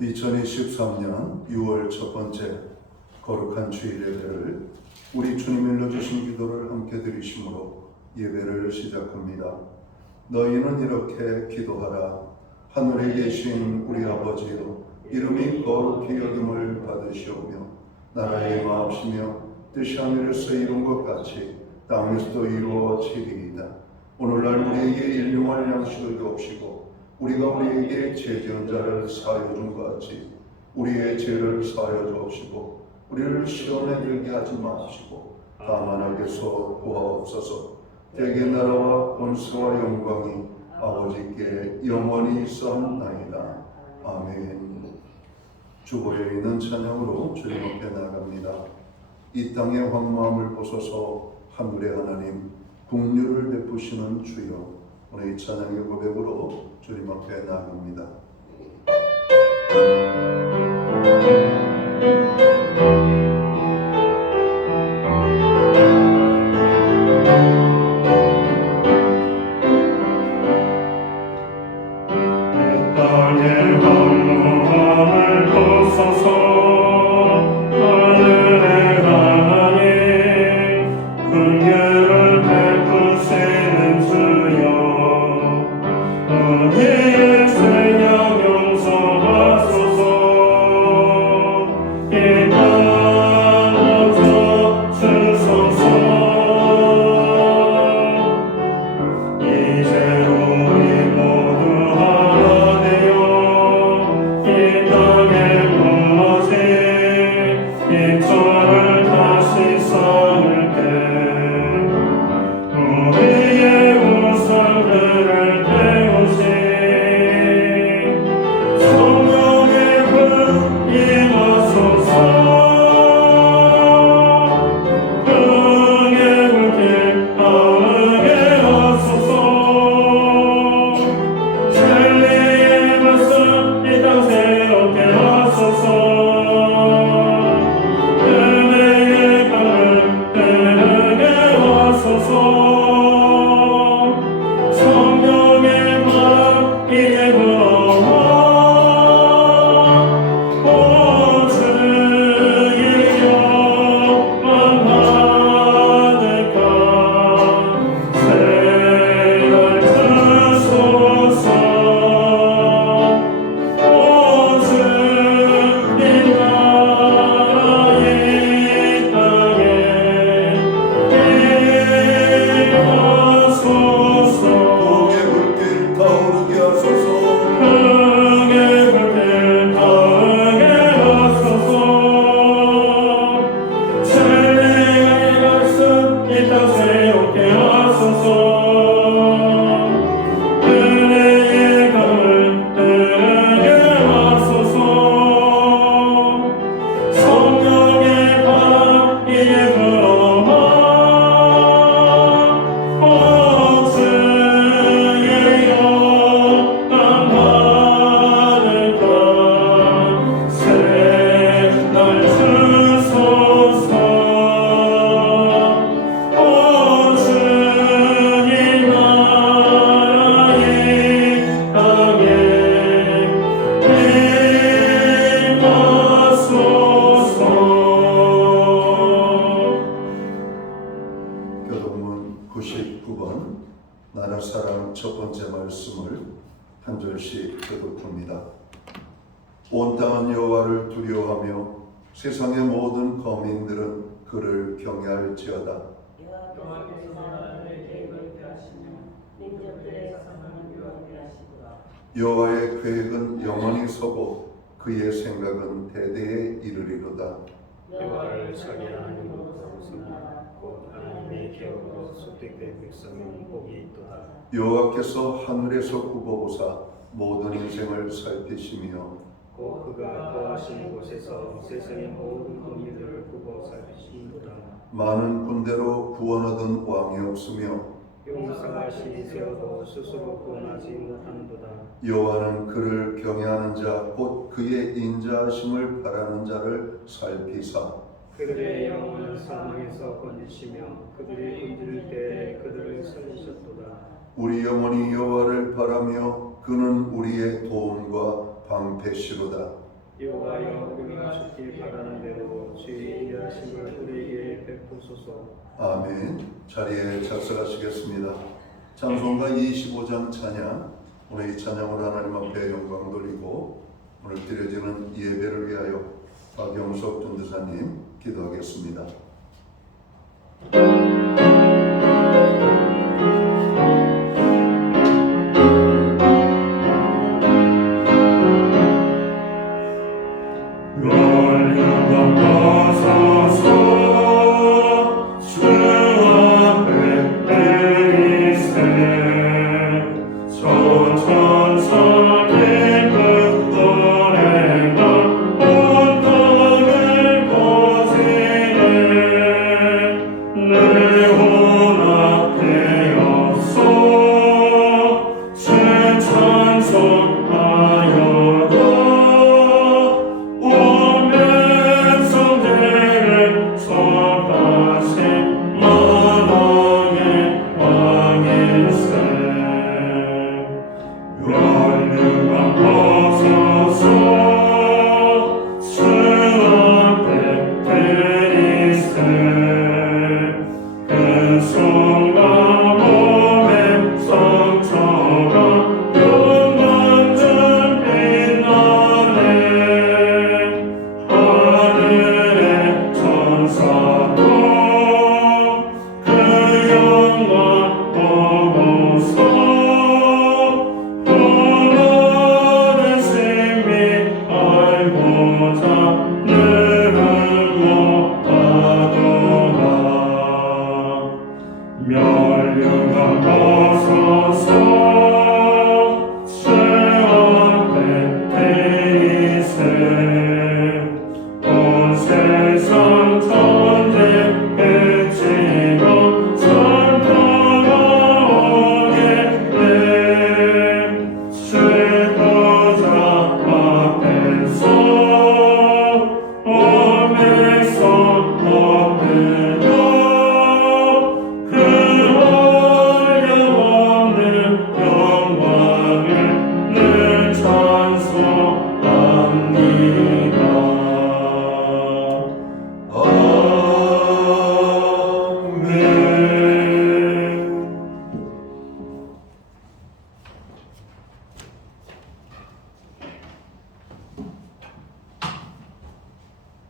2023년 6월 첫 번째 거룩한 주일 예배를 우리 주님 일러주신 기도를 함께 드리심으로 예배를 시작합니다. 너희는 이렇게 기도하라. 하늘에 계신 우리 아버지여, 이름이 거룩히 여김을 받으시오며 나라의 마옵시며 뜻이 하늘에서 이룬 것 같이 땅에서도 이루어지리이다. 오늘날 우리에게 일용할 양식을 주옵시고 우리가 우리에게 죄 지은 자를 사하여 준 것 같이 우리의 죄를 사하여 주옵시고 우리를 시험에 들게 하지 마시고 다만 악에서 구하옵소서. 대개 나라와 권세와 영광이 아버지께 영원히 있사옵나이다. 아멘. 주보에 있는 찬양으로 주님 앞에 나갑니다. 이 땅의 황무함을 보소서. 하늘의 하나님 긍휼을 베푸시는 주여. 오늘 이 찬양의 고백으로 주님 앞에 나갑니다. 교동문 99번 나라사랑 첫 번째 말씀을 한 절씩 교독합니다. 온 땅은 여호와를 두려워하며 세상의 모든 거민들은 그를 경외할지어다. 여호와께서 나라를 계획을 펴하시며 민족들의 사상을 묘하게 하시도다. 여호와의 계획은 영원히 서고 그의 생각은 대대에 이르리로다. 여호와를 자기 하나님으로 삼으나 곧 하나님의 기업으로 속택된 백성은 복이 있도다. 여호와께서 하늘에서 굽어보사 모든 인생을 살피시며 곧 그가 거하신 곳에서 세상의 모든 거민들을 굽어 살피시도다. 많은 군대로 구원 얻은 왕이 없으며 용사가시 세워도 스스로 구원하지 못하는도다. 여호와는 그를 경외하는 자 곧 그의 인자하심을 바라는 자를 살피사 그들의 영혼을 사망에서 건지시며 그들이 힘들 때에 그들을 살리셨도다. 우리 영혼이 여호와를 바라며 그는 우리의 도움과 방패시로다. 여호와여 응하셨기 바라는 대로 주의 인자하심을 우리에게 베푸소서. 아멘. 자리에 착석하시겠습니다. 찬송가 25장 찬양. 오늘 이 찬양으로 하나님 앞에 영광 돌리고 오늘 드려지는 예배를 위하여 박영석 전도사님 기도하겠습니다.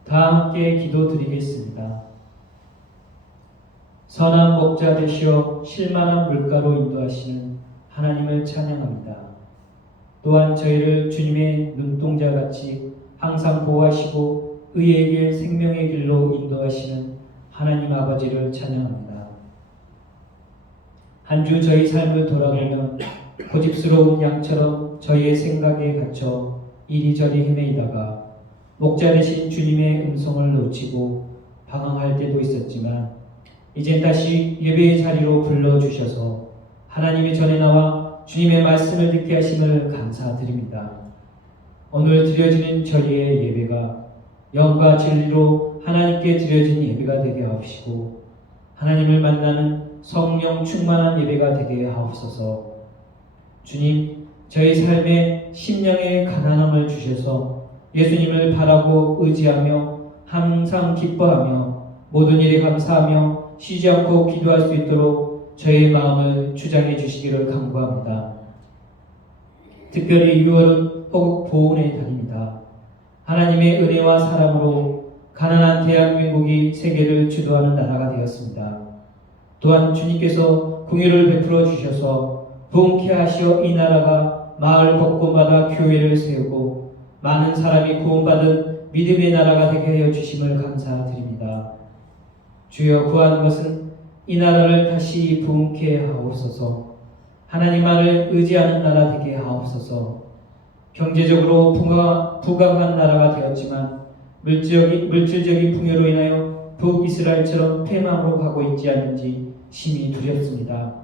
다 함께 기도드리겠습니다. 선한 목자 되시어 실만한 물가로 인도하시는 하나님을 찬양합니다. 또한 저희를 주님의 눈동자같이 항상 보호하시고 의의 길 생명의 길로 인도하시는 하나님 아버지를 찬양합니다. 한 주 저희 삶을 돌아보면 고집스러운 양처럼 저희의 생각에 갇혀 이리저리 헤매이다가 목자 되신 주님의 음성을 놓치고 방황할 때도 있었지만 이젠 다시 예배의 자리로 불러주셔서 하나님의 전에 나와 주님의 말씀을 듣게 하심을 감사드립니다. 오늘 드려지는 저희의 예배가 영과 진리로 하나님께 드려진 예배가 되게 하옵시고 하나님을 만나는 성령 충만한 예배가 되게 하옵소서. 주님, 저희 삶에 심령의 가난함을 주셔서 예수님을 바라고 의지하며 항상 기뻐하며 모든 일에 감사하며 쉬지 않고 기도할 수 있도록 저희의 마음을 주장해 주시기를 간구합니다. 특별히 6월은 호국 보훈의 달입니다. 하나님의 은혜와 사랑으로 가난한 대한민국이 세계를 주도하는 나라가 되었습니다. 또한 주님께서 긍휼을 베풀어 주셔서 부흥케 하시어 이 나라가 마을 곳곳마다 교회를 세우고 많은 사람이 구원받은 믿음의 나라가 되게 하여 주심을 감사드립니다. 주여, 구하는 것은 이 나라를 다시 부흥케 하옵소서. 하나님만을 의지하는 나라 되게 하옵소서. 경제적으로 부강한 나라가 되었지만 물질적인 풍요로 인하여 북이스라엘처럼 폐망으로 가고 있지 않는지 심히 두렵습니다.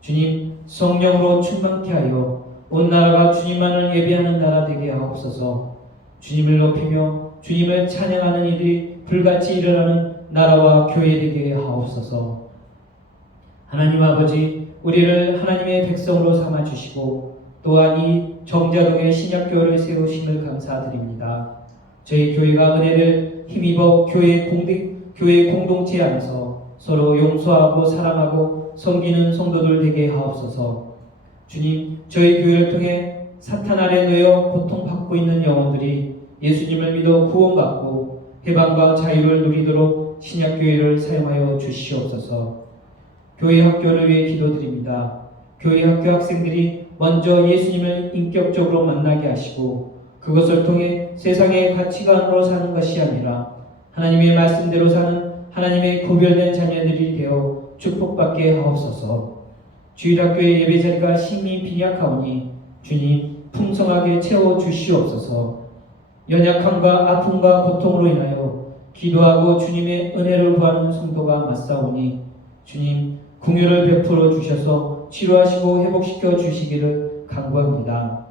주님, 성령으로 충만케 하여 온 나라가 주님만을 예배하는 나라 되게 하옵소서. 주님을 높이며 주님을 찬양하는 이들이 불같이 일어나는 나라와 교회 되게 하옵소서. 하나님 아버지, 우리를 하나님의 백성으로 삼아주시고 또한 이 정자동에 신약교회를 세우심을 감사드립니다. 저희 교회가 은혜를 힘입어 교회 공동체 안에서 서로 용서하고 사랑하고 섬기는 성도들 되게 하옵소서. 주님, 저희 교회를 통해 사탄 아래 놓여 고통받고 있는 영혼들이 예수님을 믿어 구원받고 해방과 자유를 누리도록 신약교회를 사용하여 주시옵소서. 교회 학교를 위해 기도드립니다. 교회 학교 학생들이 먼저 예수님을 인격적으로 만나게 하시고 그것을 통해 세상의 가치관으로 사는 것이 아니라 하나님의 말씀대로 사는 하나님의 구별된 자녀들이 되어 축복받게 하옵소서. 주일학교의 예배자리가 심히 빈약하오니 주님 풍성하게 채워주시옵소서. 연약함과 아픔과 고통으로 인하여 기도하고 주님의 은혜를 구하는 성도가 맞사오니 주님 긍휼을 베풀어 주셔서 치료하시고 회복시켜 주시기를 간구합니다.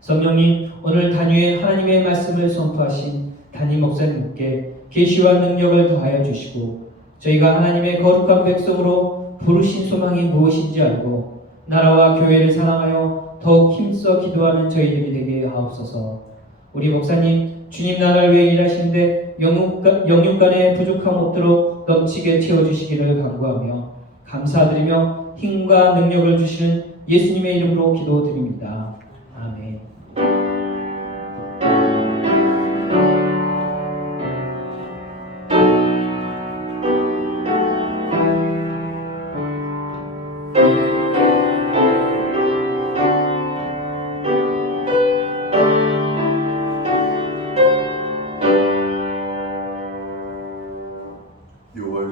성령님, 오늘 단위에 하나님의 말씀을 선포하신 담임 목사님께 계시와 능력을 더하여 주시고 저희가 하나님의 거룩한 백성으로 부르신 소망이 무엇인지 알고 나라와 교회를 사랑하여 더욱 힘써 기도하는 저희들이 되게 하옵소서. 우리 목사님, 주님 나라를 위해 일하시는데 영육간의 부족함 없도록 넘치게 채워주시기를 간구하며 감사드리며 힘과 능력을 주시는 예수님의 이름으로 기도드립니다. 아멘.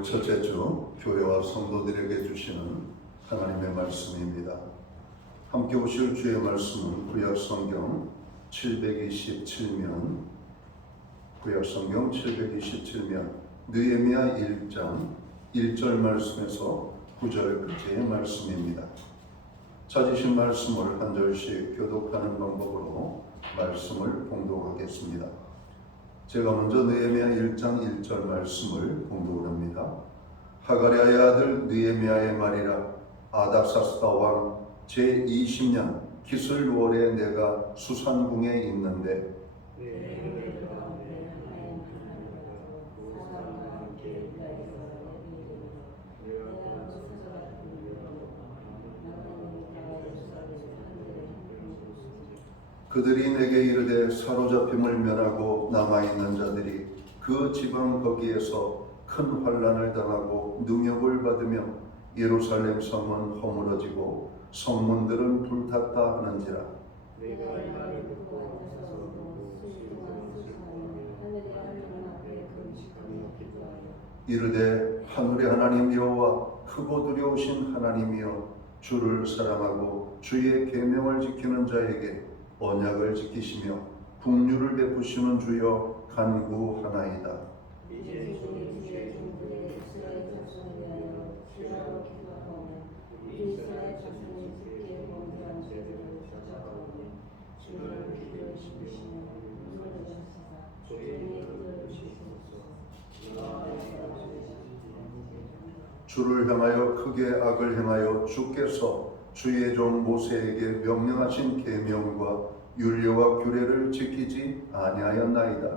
첫째 주 교회와 성도들에게 주시는 하나님의 말씀입니다. 함께 오실 주의 말씀은 구약성경 727면 느헤미야 1장 1절 말씀에서 9절 끝의 말씀입니다. 찾으신 말씀을 한 절씩 교독하는 방법으로 말씀을 봉독하겠습니다. 제가 먼저 느헤미야 1장 1절 말씀을 봉독을 합니다. 하가랴의 아들 느헤미야의 말이라. 아닥사스다 왕 제20년 기슬월에 내가 수산궁에 있는데 그들이 내게 이르되 사로잡힘을 면하고 남아있는 자들이 그 지방 거기에서 큰 환난을 당하고 능욕을 받으며 예루살렘 성은 허물어지고 성문들은 불탔다 하는지라. 이르되 하늘의 하나님 여호와 크고 두려우신 하나님이여 주를 사랑하고 주의 계명을 지키는 자에게 언약을 지키시며 긍휼을 베푸시는 주여 간구하나이다. 주를 향하여 크게 악을 행하여 주께서 주의 종 모세에게 명령하신 계명과 율례와 규례를 지키지 아니하였나이다.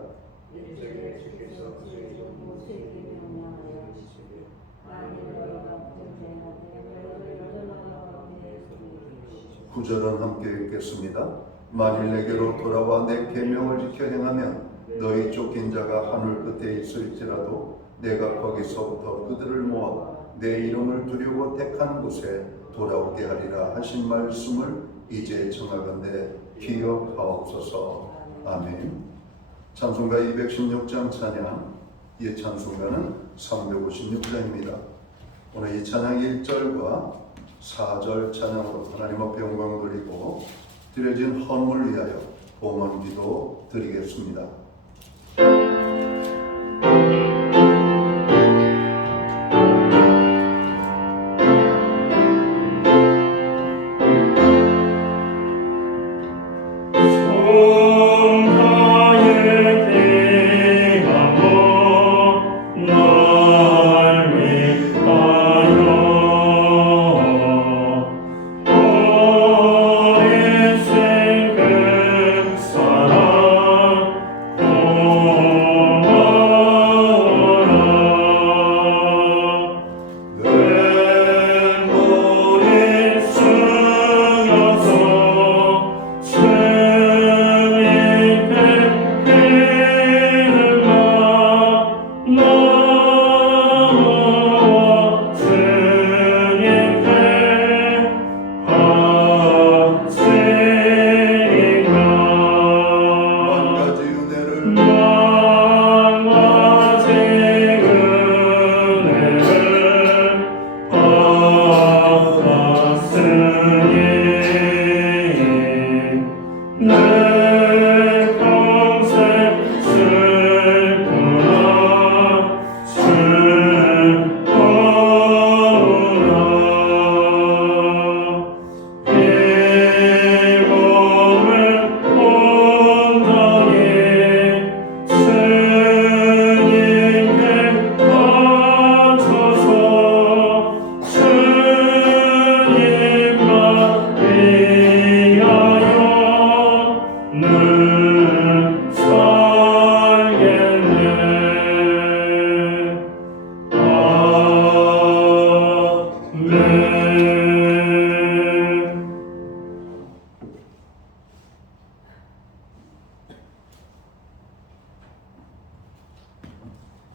구절은 함께 읽겠습니다. 만일 내게로 돌아와 내 계명을 지켜 행하면 너희 쫓긴 자가 하늘 끝에 있을지라도 내가 거기서부터 그들을 모아 내 이름을 두려고 택한 곳에 돌아오게 하리라 하신 말씀을 이제 청하건대 기억하옵소서. 아멘. 찬송가 216장 찬양, 이 찬송가는 356장입니다. 오늘 이 찬양 1절과 4절 찬양으로 하나님 앞에 영광 돌리고 드려진 헌물 위하여 봉헌 기도 드리겠습니다. 내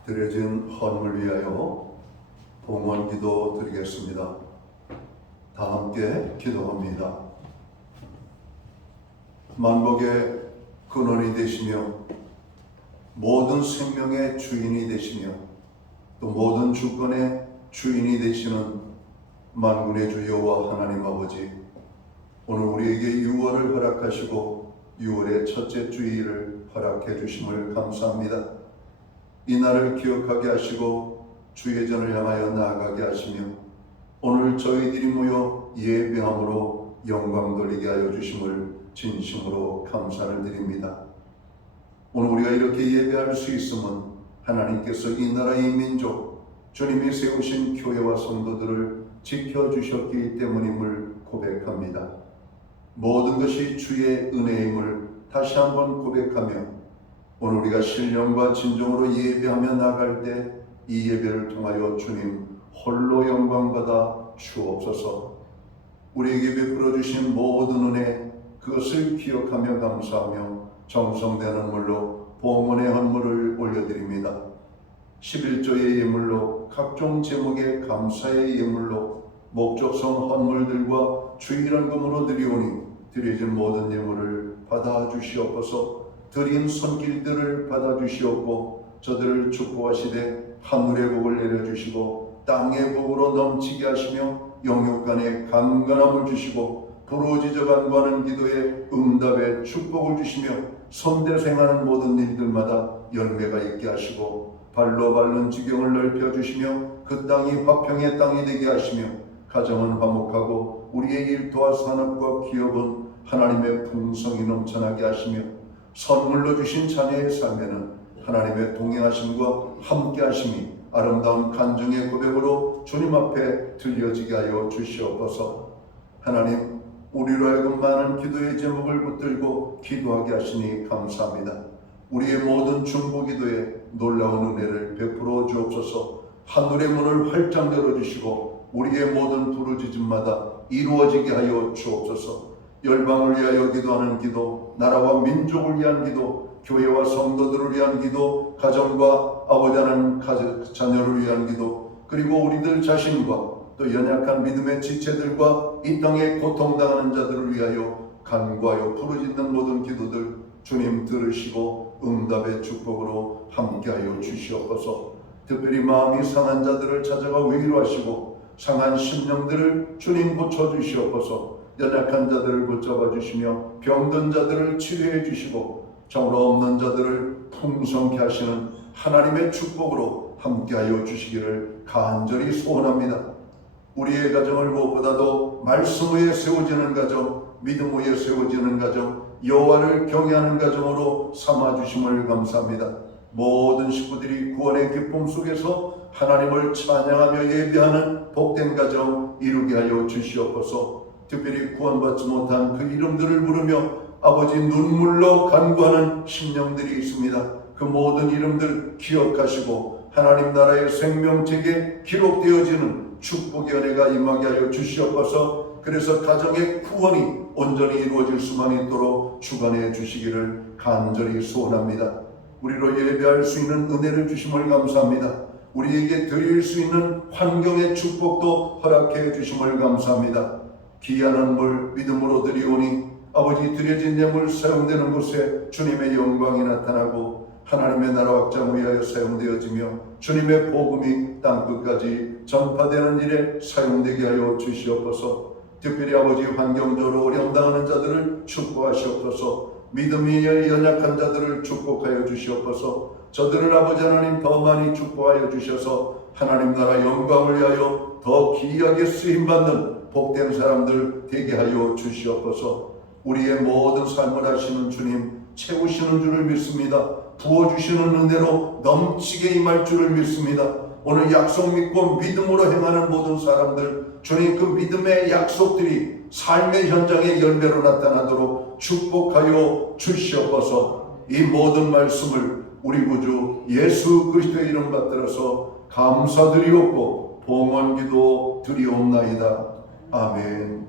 드려진 헌물 위하여 봉헌 기도 드리겠습니다. 다 함께 기도합니다. 만복의 근원이 되시며 모든 생명의 주인이 되시며 또 모든 주권의 주인이 되시는 만군의 주 여호와 하나님 아버지, 오늘 우리에게 6월을 허락하시고 6월의 첫째 주일을 허락해 주심을 감사합니다. 이 날을 기억하게 하시고 주의 전을 향하여 나아가게 하시며 오늘 저희들이 모여 예배함으로 영광 돌리게 하여 주심을 진심으로 감사를 드립니다. 오늘 우리가 이렇게 예배할 수 있음은 하나님께서 이 나라의 민족, 주님이 세우신 교회와 성도들을 지켜주셨기 때문임을 고백합니다. 모든 것이 주의 은혜임을 다시 한번 고백하며 오늘 우리가 신령과 진정으로 예배하며 나갈 때 이 예배를 통하여 주님 홀로 영광받아 주옵소서. 우리에게 베풀어 주신 모든 은혜 그것을 기억하며 감사하며 정성되는 물로 봉헌의 헌물을 올려드립니다. 11조의 예물로 각종 제목의 감사의 예물로 목적성 헌물들과 주일헌금으로 드리오니 드려진 모든 예물을 받아주시옵소서. 드린 손길들을 받아주시옵고 저들을 축복하시되 하늘의 복을 내려주시고 땅의 복으로 넘치게 하시며 영육간에 강건함을 주시고 부르짖어 간구하는 기도에 응답의 축복을 주시며 손대생하는 모든 일들마다 열매가 있게 하시고 발로 밟는 지경을 넓혀 주시며 그 땅이 화평의 땅이 되게 하시며 가정은 화목하고 우리의 일터와 산업과 기업은 하나님의 풍성이 넘쳐나게 하시며 선물로 주신 자녀의 삶에는 하나님의 동행하심과 함께하심이 아름다운 간증의 고백으로 주님 앞에 들려지게 하여 주시옵소서. 하나님, 우리로 하여금 많은 기도의 제목을 붙들고 기도하게 하시니 감사합니다. 우리의 모든 중보 기도에 놀라운 은혜를 베풀어 주옵소서. 하늘의 문을 활짝 열어주시고 우리의 모든 부르짖음마다 이루어지게 하여 주옵소서. 열방을 위하여 기도하는 기도, 나라와 민족을 위한 기도, 교회와 성도들을 위한 기도, 가정과 아버지 하나님 자녀를 위한 기도, 그리고 우리들 자신과 또 연약한 믿음의 지체들과 이 땅에 고통당하는 자들을 위하여 간구하여 부르짖는 모든 기도들 주님 들으시고 응답의 축복으로 함께하여 주시옵소서. 특별히 마음이 상한 자들을 찾아가 위로하시고 상한 심령들을 주님 고쳐주시옵소서. 연약한 자들을 붙잡아 주시며 병든 자들을 치료해 주시고 정로 없는 자들을 풍성케 하시는 하나님의 축복으로 함께하여 주시기를 간절히 소원합니다. 우리의 가정을 무엇보다도 말씀 위에 세워지는 가정, 믿음 위에 세워지는 가정, 여호와를 경외하는 가정으로 삼아주심을 감사합니다. 모든 식구들이 구원의 기쁨 속에서 하나님을 찬양하며 예배하는 복된 가정 이루게 하여 주시옵소서. 특별히 구원받지 못한 그 이름들을 부르며 아버지 눈물로 간구하는 심령들이 있습니다. 그 모든 이름들 기억하시고 하나님 나라의 생명책에 기록되어지는 축복의 은혜가 임하게 하여 주시옵소서. 그래서 가정의 구원이 온전히 이루어질 수만 있도록 주관해 주시기를 간절히 소원합니다. 우리로 예배할 수 있는 은혜를 주심을 감사합니다. 우리에게 드릴 수 있는 환경의 축복도 허락해 주심을 감사합니다. 귀한 물 믿음으로 드리오니 아버지 드려진 예물 사용되는 곳에 주님의 영광이 나타나고 하나님의 나라 확장 위하여 사용되어지며 주님의 복음이 땅끝까지 전파되는 일에 사용되게 하여 주시옵소서. 특별히 아버지 환경적으로 어려움 당하는 자들을 축복하시옵소서. 믿음이 연약한 자들을 축복하여 주시옵소서. 저들을 아버지 하나님 더 많이 축복하여 주셔서 하나님 나라 영광을 위하여 더 귀하게 쓰임받는 복된 사람들 되게 하여 주시옵소서. 우리의 모든 삶을 하시는 주님 채우시는 줄을 믿습니다. 부어주시는 은혜로 넘치게 임할 줄을 믿습니다. 오늘 약속 믿고 믿음으로 행하는 모든 사람들, 주님 그 믿음의 약속들이 삶의 현장에 열매로 나타나도록 축복하여 주시옵소서. 이 모든 말씀을 우리 구주 예수 그리스도의 이름 받들어서 감사드리옵고 봉헌기도 드리옵나이다. 아멘.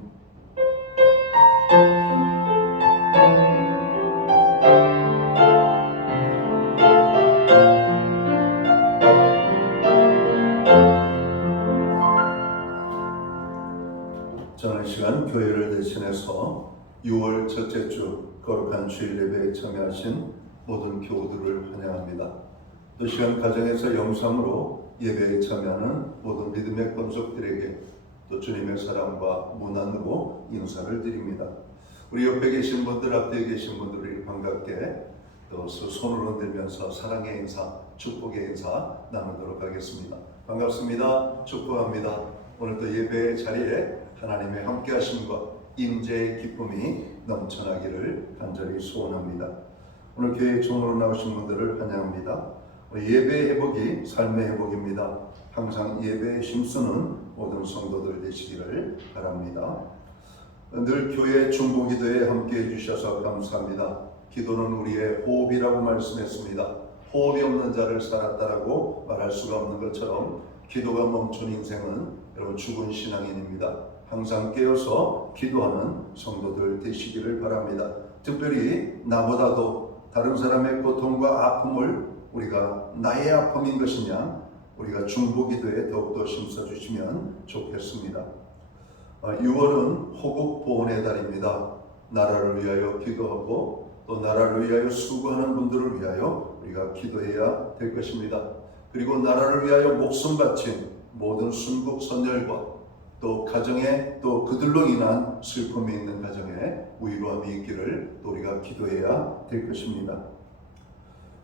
저는 시간 교회를 대신해서 6월 첫째 주 거룩한 주일 예배에 참여하신 모든 교우들을 환영합니다. 또 시간 가정에서 영상으로 예배에 참여하는 모든 믿음의 권속들에게 또 주님의 사랑과 문안으로 인사를 드립니다. 우리 옆에 계신 분들, 앞에 계신 분들이 반갑게 또 손을 흔들면서 사랑의 인사, 축복의 인사 나누도록 하겠습니다. 반갑습니다. 축복합니다. 오늘도 예배의 자리에 하나님의 함께하심과 임재의 기쁨이 넘쳐나기를 간절히 소원합니다. 오늘 교회에 종으로 나오신 분들을 환영합니다. 예배의 회복이 삶의 회복입니다. 항상 예배에 힘쓰는 모든 성도들 되시기를 바랍니다. 늘 교회 중보기도에 함께해 주셔서 감사합니다. 기도는 우리의 호흡이라고 말씀했습니다. 호흡이 없는 자를 살았다라고 말할 수가 없는 것처럼 기도가 멈춘 인생은 여러분 죽은 신앙인입니다. 항상 깨어서 기도하는 성도들 되시기를 바랍니다. 특별히 나보다도 다른 사람의 고통과 아픔을 우리가 나의 아픔인 것이냐 우리가 중보기도에 더욱더 힘써주시면 좋겠습니다. 6월은 호국 보훈의 달입니다. 나라를 위하여 기도하고 또 나라를 위하여 수고하는 분들을 위하여 우리가 기도해야 될 것입니다. 그리고 나라를 위하여 목숨 바친 모든 순국 선열과 또 가정에 또 그들로 인한 슬픔이 있는 가정에 위로함이 있기를 또 우리가 기도해야 될 것입니다.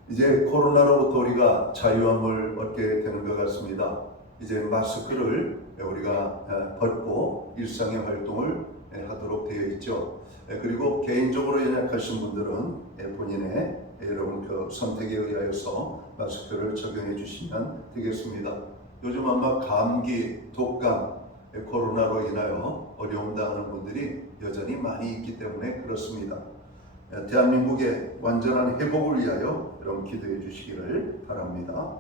이제 코로나로부터 우리가 자유함을 얻게 되는 것 같습니다. 이제 마스크를 우리가 벗고 일상의 활동을 하도록 되어 있죠. 그리고 개인적으로 연약하신 분들은 본인의 여러분 그 선택에 의하여서 마스크를 적용해 주시면 되겠습니다. 요즘 아마 감기, 독감, 코로나로 인하여 어려움 당하는 분들이 여전히 많이 있기 때문에 그렇습니다. 대한민국의 완전한 회복을 위하여 여러분 기도해 주시기를 바랍니다.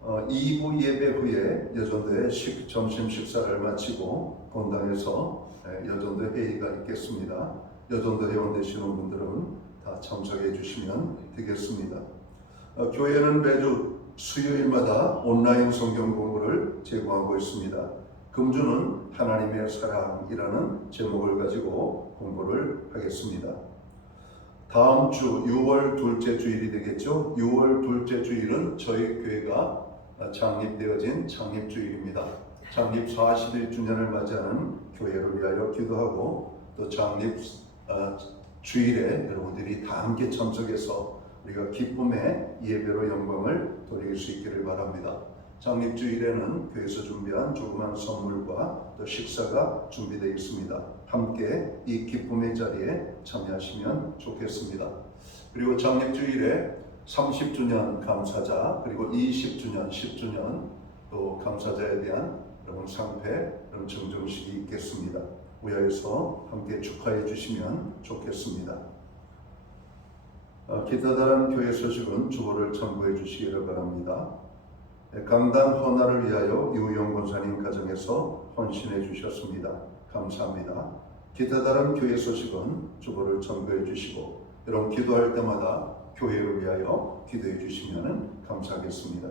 2부 예배 후에 여전도의 점심 식사를 마치고 본당에서 여전도 회의가 있겠습니다. 여전도 회원 되시는 분들은 다 참석해 주시면 되겠습니다. 교회는 매주 수요일마다 온라인 성경 공부를 제공하고 있습니다. 금주는 하나님의 사랑이라는 제목을 가지고 공부를 하겠습니다. 다음 주 6월 둘째 주일이 되겠죠. 6월 둘째 주일은 저희 교회가 창립되어진 창립주일입니다. 창립 41주년을 맞이하는 교회를 위하여 기도하고 또 창립 주일에 여러분들이 다 함께 참석해서 우리가 기쁨의 예배로 영광을 돌릴 수 있기를 바랍니다. 창립주일에는 교회에서 준비한 조그만 선물과 또 식사가 준비되어 있습니다. 함께 이 기쁨의 자리에 참여하시면 좋겠습니다. 그리고 창립주일에 30주년 감사자 그리고 20주년, 10주년 또 감사자에 대한 여러분 상패, 여러분 증정식이 있겠습니다. 위하여서 함께 축하해 주시면 좋겠습니다. 기타 다른 교회 소식은 주보를 참고해 주시기를 바랍니다. 강단 헌화를 위하여 유영 권사님 가정에서 헌신해 주셨습니다. 감사합니다. 기타 다른 교회 소식은 주보를 참고해 주시고 여러분 기도할 때마다 교회를 위하여 기도해 주시면 감사하겠습니다.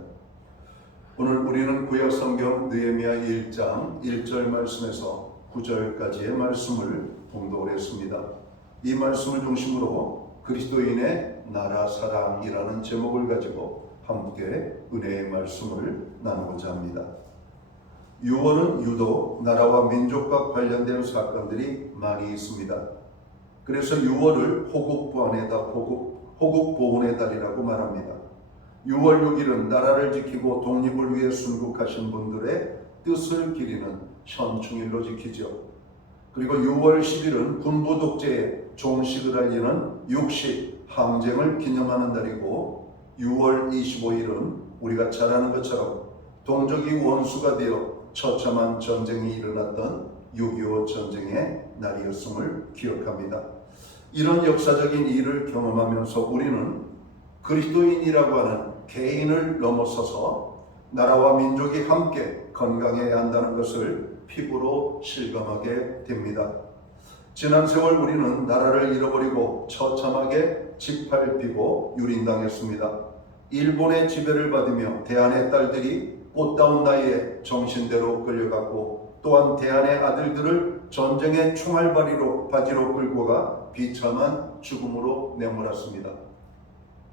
오늘 우리는 구약 성경 느헤미야 1장 1절 말씀에서 9절까지의 말씀을 봉독을 했습니다. 이 말씀을 중심으로 그리스도인의 나라 사랑이라는 제목을 가지고 함께 은혜의 말씀을 나누고자 합니다. 6월은 유독 나라와 민족과 관련된 사건들이 많이 있습니다. 그래서 6월을 호국 보훈의 달이라고 말합니다. 6월 6일은 나라를 지키고 독립을 위해 순국하신 분들의 뜻을 기리는 현충일로 지키죠. 그리고 6월 10일은 군부 독재의 종식을 알리는 육식 항쟁을 기념하는 달이고 6월 25일은 우리가 잘 아는 것처럼 동족이 원수가 되어 처참한 전쟁이 일어났던 6.25 전쟁의 날이었음을 기억합니다. 이런 역사적인 일을 경험하면서 우리는 그리스도인이라고 하는 개인을 넘어서서 나라와 민족이 함께 건강해야 한다는 것을 피부로 실감하게 됩니다. 지난 세월 우리는 나라를 잃어버리고 처참하게 짓밟히고 유린당했습니다. 일본의 지배를 받으며 대한의 딸들이 꽃다운 나이에 정신대로 끌려갔고, 또한 대한의 아들들을 전쟁의 총알바지로 끌고 가 비참한 죽음으로 내몰았습니다.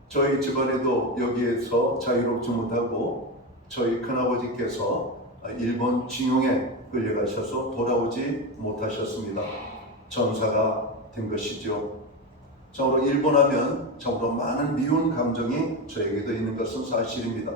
저희 집안에도 여기에서 자유롭지 못하고 저희 큰아버지께서 일본 징용에 끌려가셔서 돌아오지 못하셨습니다. 전사가 된 것이죠. 참으로 일본하면 참으로 많은 미운 감정이 저에게도 있는 것은 사실입니다.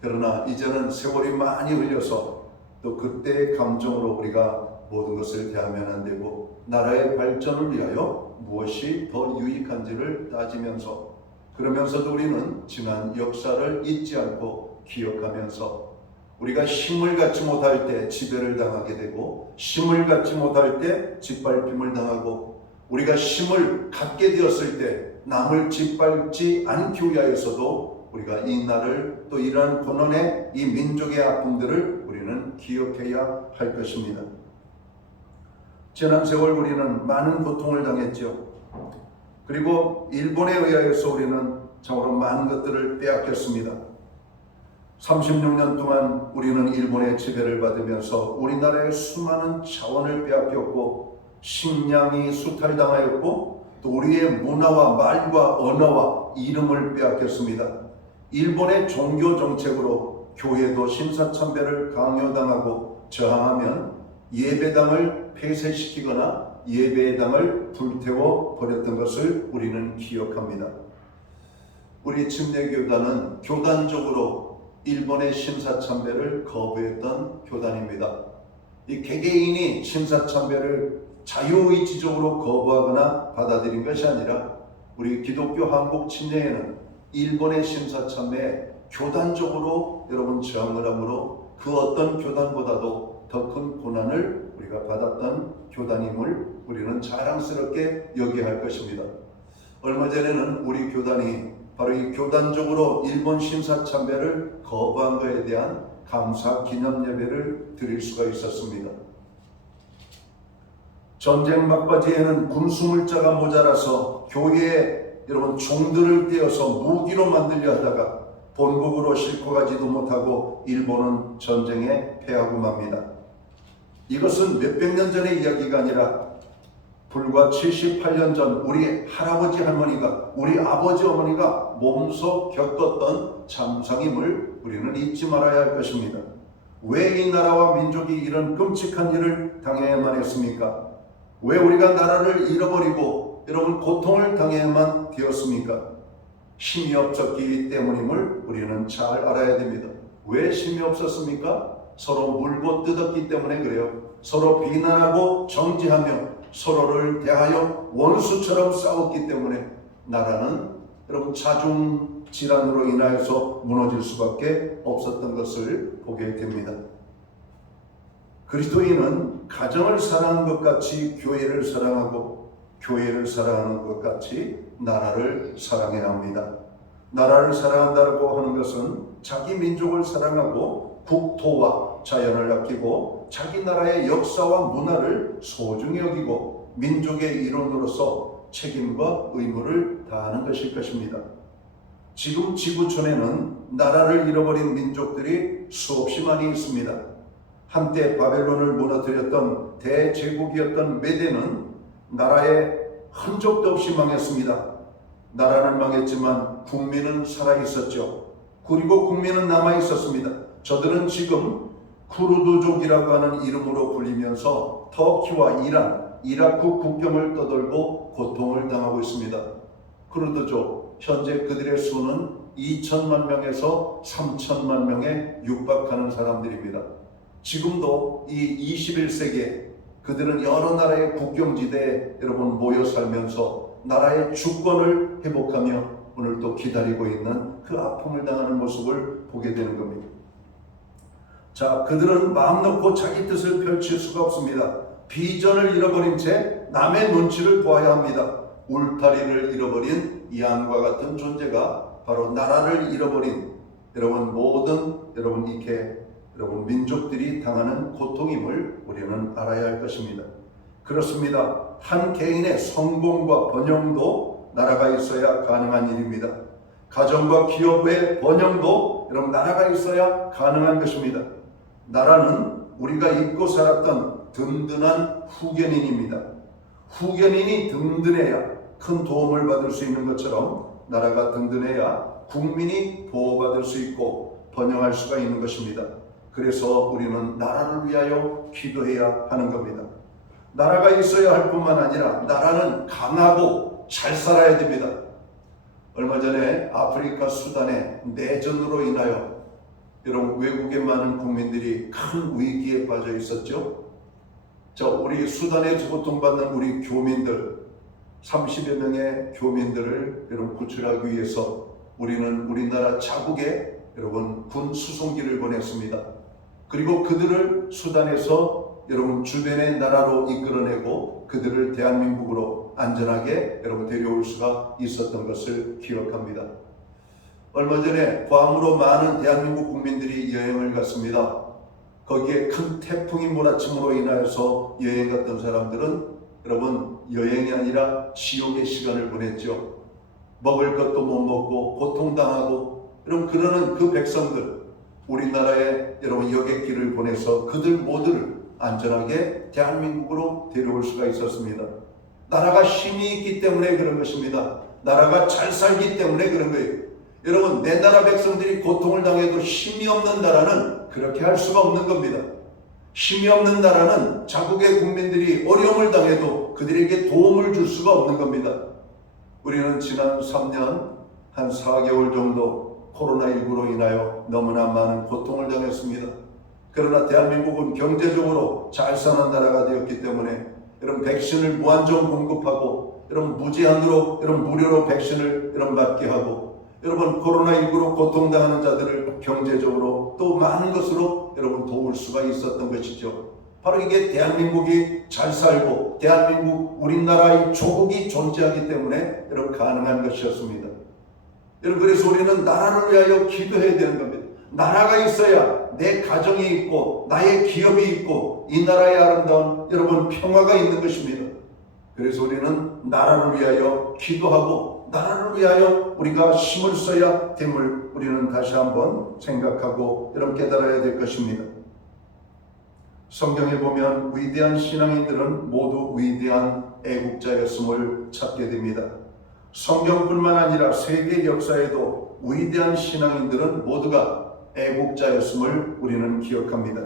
그러나 이제는 세월이 많이 흘려서 또 그때의 감정으로 우리가 모든 것을 대하면 안 되고, 나라의 발전을 위하여 무엇이 더 유익한지를 따지면서, 그러면서도 우리는 지난 역사를 잊지 않고 기억하면서, 우리가 힘을 갖지 못할 때 지배를 당하게 되고, 힘을 갖지 못할 때 짓밟힘을 당하고, 우리가 힘을 갖게 되었을 때 남을 짓밟지 않기 위하여서도 우리가 이 날을, 또 이러한 고난의 이 민족의 아픔들을 우리는 기억해야 할 것입니다. 지난 세월 우리는 많은 고통을 당했죠. 그리고 일본에 의하여서 우리는 참으로 많은 것들을 빼앗겼습니다. 36년 동안 우리는 일본의 지배를 받으면서 우리나라의 수많은 자원을 빼앗겼고, 식량이 수탈당하였고, 또 우리의 문화와 말과 언어와 이름을 빼앗겼습니다. 일본의 종교 정책으로 교회도 신사참배를 강요당하고 저항하면 예배당을 폐쇄시키거나 예배당을 불태워 버렸던 것을 우리는 기억합니다. 우리 침례교단은 교단적으로 일본의 신사참배를 거부했던 교단입니다. 이 개개인이 신사참배를 자유의지적으로 거부하거나 받아들인 것이 아니라, 우리 기독교 한국 침례에는 일본의 신사참배에 교단적으로 여러분 저항을 하므로 그 어떤 교단보다도 더 큰 고난을 우리가 받았던 교단임을 우리는 자랑스럽게 여겨야 할 것입니다. 얼마 전에는 우리 교단이 바로 이 교단적으로 일본 신사참배를 거부한 것에 대한 감사 기념 예배를 드릴 수가 있었습니다. 전쟁 막바지에는 군수물자가 모자라서 교회에 여러분 종들을 떼어서 무기로 만들려 하다가 본국으로 싣고 가지도 못하고 일본은 전쟁에 패하고 맙니다. 이것은 몇백 년 전의 이야기가 아니라 불과 78년 전 우리 할아버지 할머니가, 우리 아버지 어머니가 몸소 겪었던 참상임을 우리는 잊지 말아야 할 것입니다. 왜 이 나라와 민족이 이런 끔찍한 일을 당해야만 했습니까? 왜 우리가 나라를 잃어버리고 여러분 고통을 당해야만 되었습니까? 힘이 없었기 때문임을 우리는 잘 알아야 됩니다. 왜 힘이 없었습니까? 서로 물고 뜯었기 때문에 그래요. 서로 비난하고 정죄하며 서로를 대하여 원수처럼 싸웠기 때문에 나라는 여러분 자중질환으로 인하여서 무너질 수밖에 없었던 것을 보게 됩니다. 그리스도인은 가정을 사랑하는 것 같이 교회를 사랑하고, 교회를 사랑하는 것 같이 나라를 사랑해야 합니다. 나라를 사랑한다고 하는 것은 자기 민족을 사랑하고 국토와 자연을 아끼고 자기 나라의 역사와 문화를 소중히 여기고 민족의 일원으로서 책임과 의무를 다하는 것일 것입니다. 지금 지구촌에는 나라를 잃어버린 민족들이 수없이 많이 있습니다. 한때 바벨론을 무너뜨렸던 대제국이었던 메대는 나라에 흔적도 없이 망했습니다. 나라는 망했지만 국민은 살아있었죠. 그리고 국민은 남아있었습니다. 저들은 지금 쿠르드족이라고 하는 이름으로 불리면서 터키와 이란, 이라크 국경을 떠돌고 고통을 당하고 있습니다. 쿠르드족, 현재 그들의 수는 2천만 명에서 3천만 명에 육박하는 사람들입니다. 지금도 이 21세기에 그들은 여러 나라의 국경지대에 여러분 모여 살면서 나라의 주권을 회복하며 오늘 또 기다리고 있는 그 아픔을 당하는 모습을 보게 되는 겁니다. 자, 그들은 마음 놓고 자기 뜻을 펼칠 수가 없습니다. 비전을 잃어버린 채 남의 눈치를 보아야 합니다. 울타리를 잃어버린 양과 같은 존재가 바로 나라를 잃어버린 모든 민족들이 당하는 고통임을 우리는 알아야 할 것입니다. 그렇습니다. 한 개인의 성공과 번영도 나라가 있어야 가능한 일입니다. 가정과 기업의 번영도 나라가 있어야 가능한 것입니다. 나라는 우리가 잊고 살았던 든든한 후견인입니다. 후견인이 든든해야 큰 도움을 받을 수 있는 것처럼 나라가 든든해야 국민이 보호받을 수 있고 번영할 수가 있는 것입니다. 그래서 우리는 나라를 위하여 기도해야 하는 겁니다. 나라가 있어야 할 뿐만 아니라 나라는 강하고 잘 살아야 됩니다. 얼마 전에 아프리카 수단의 내전으로 인하여 여러분 외국의 많은 국민들이 큰 위기에 빠져 있었죠. 우리 수단에서 고통받는 우리 교민들 30여 명의 교민들을 여러분 구출하기 위해서 우리는 우리나라 자국에 군 수송기를 보냈습니다. 그리고 그들을 수단에서 주변의 나라로 이끌어내고 그들을 대한민국으로 안전하게 데려올 수가 있었던 것을 기억합니다. 얼마 전에 괌으로 많은 대한민국 국민들이 여행을 갔습니다. 거기에 큰 태풍이 몰아침으로 인하여서 여행 갔던 사람들은 여행이 아니라 지옥의 시간을 보냈죠. 먹을 것도 못 먹고 고통당하고 그러는 그 백성들, 우리나라에 여객기를 보내서 그들 모두를 안전하게 대한민국으로 데려올 수가 있었습니다. 나라가 힘이 있기 때문에 그런 것입니다. 나라가 잘 살기 때문에 그런 거예요. 여러분, 내 나라 백성들이 고통을 당해도 힘이 없는 나라는 그렇게 할 수가 없는 겁니다. 힘이 없는 나라는 자국의 국민들이 어려움을 당해도 그들에게 도움을 줄 수가 없는 겁니다. 우리는 지난 3년 한 4개월 정도 코로나19로 인하여 너무나 많은 고통을 당했습니다. 그러나 대한민국은 경제적으로 잘 사는 나라가 되었기 때문에 백신을 무한정 공급하고 무제한으로 무료로 백신을 맞게 하고 코로나19로 고통당하는 자들을 경제적으로 또 많은 것으로 도울 수가 있었던 것이죠. 바로 이게 대한민국이 잘 살고 대한민국 우리나라의 조국이 존재하기 때문에 가능한 것이었습니다. 그래서 우리는 나라를 위하여 기도해야 되는 겁니다. 나라가 있어야 내 가정이 있고 나의 기업이 있고 이 나라의 아름다운 평화가 있는 것입니다. 그래서 우리는 나라를 위하여 기도하고 나라를 위하여 우리가 힘을 써야 됨을 우리는 다시 한번 생각하고 깨달아야 될 것입니다. 성경에 보면 위대한 신앙인들은 모두 위대한 애국자였음을 찾게 됩니다. 성경뿐만 아니라 세계 역사에도 위대한 신앙인들은 모두가 애국자였음을 우리는 기억합니다.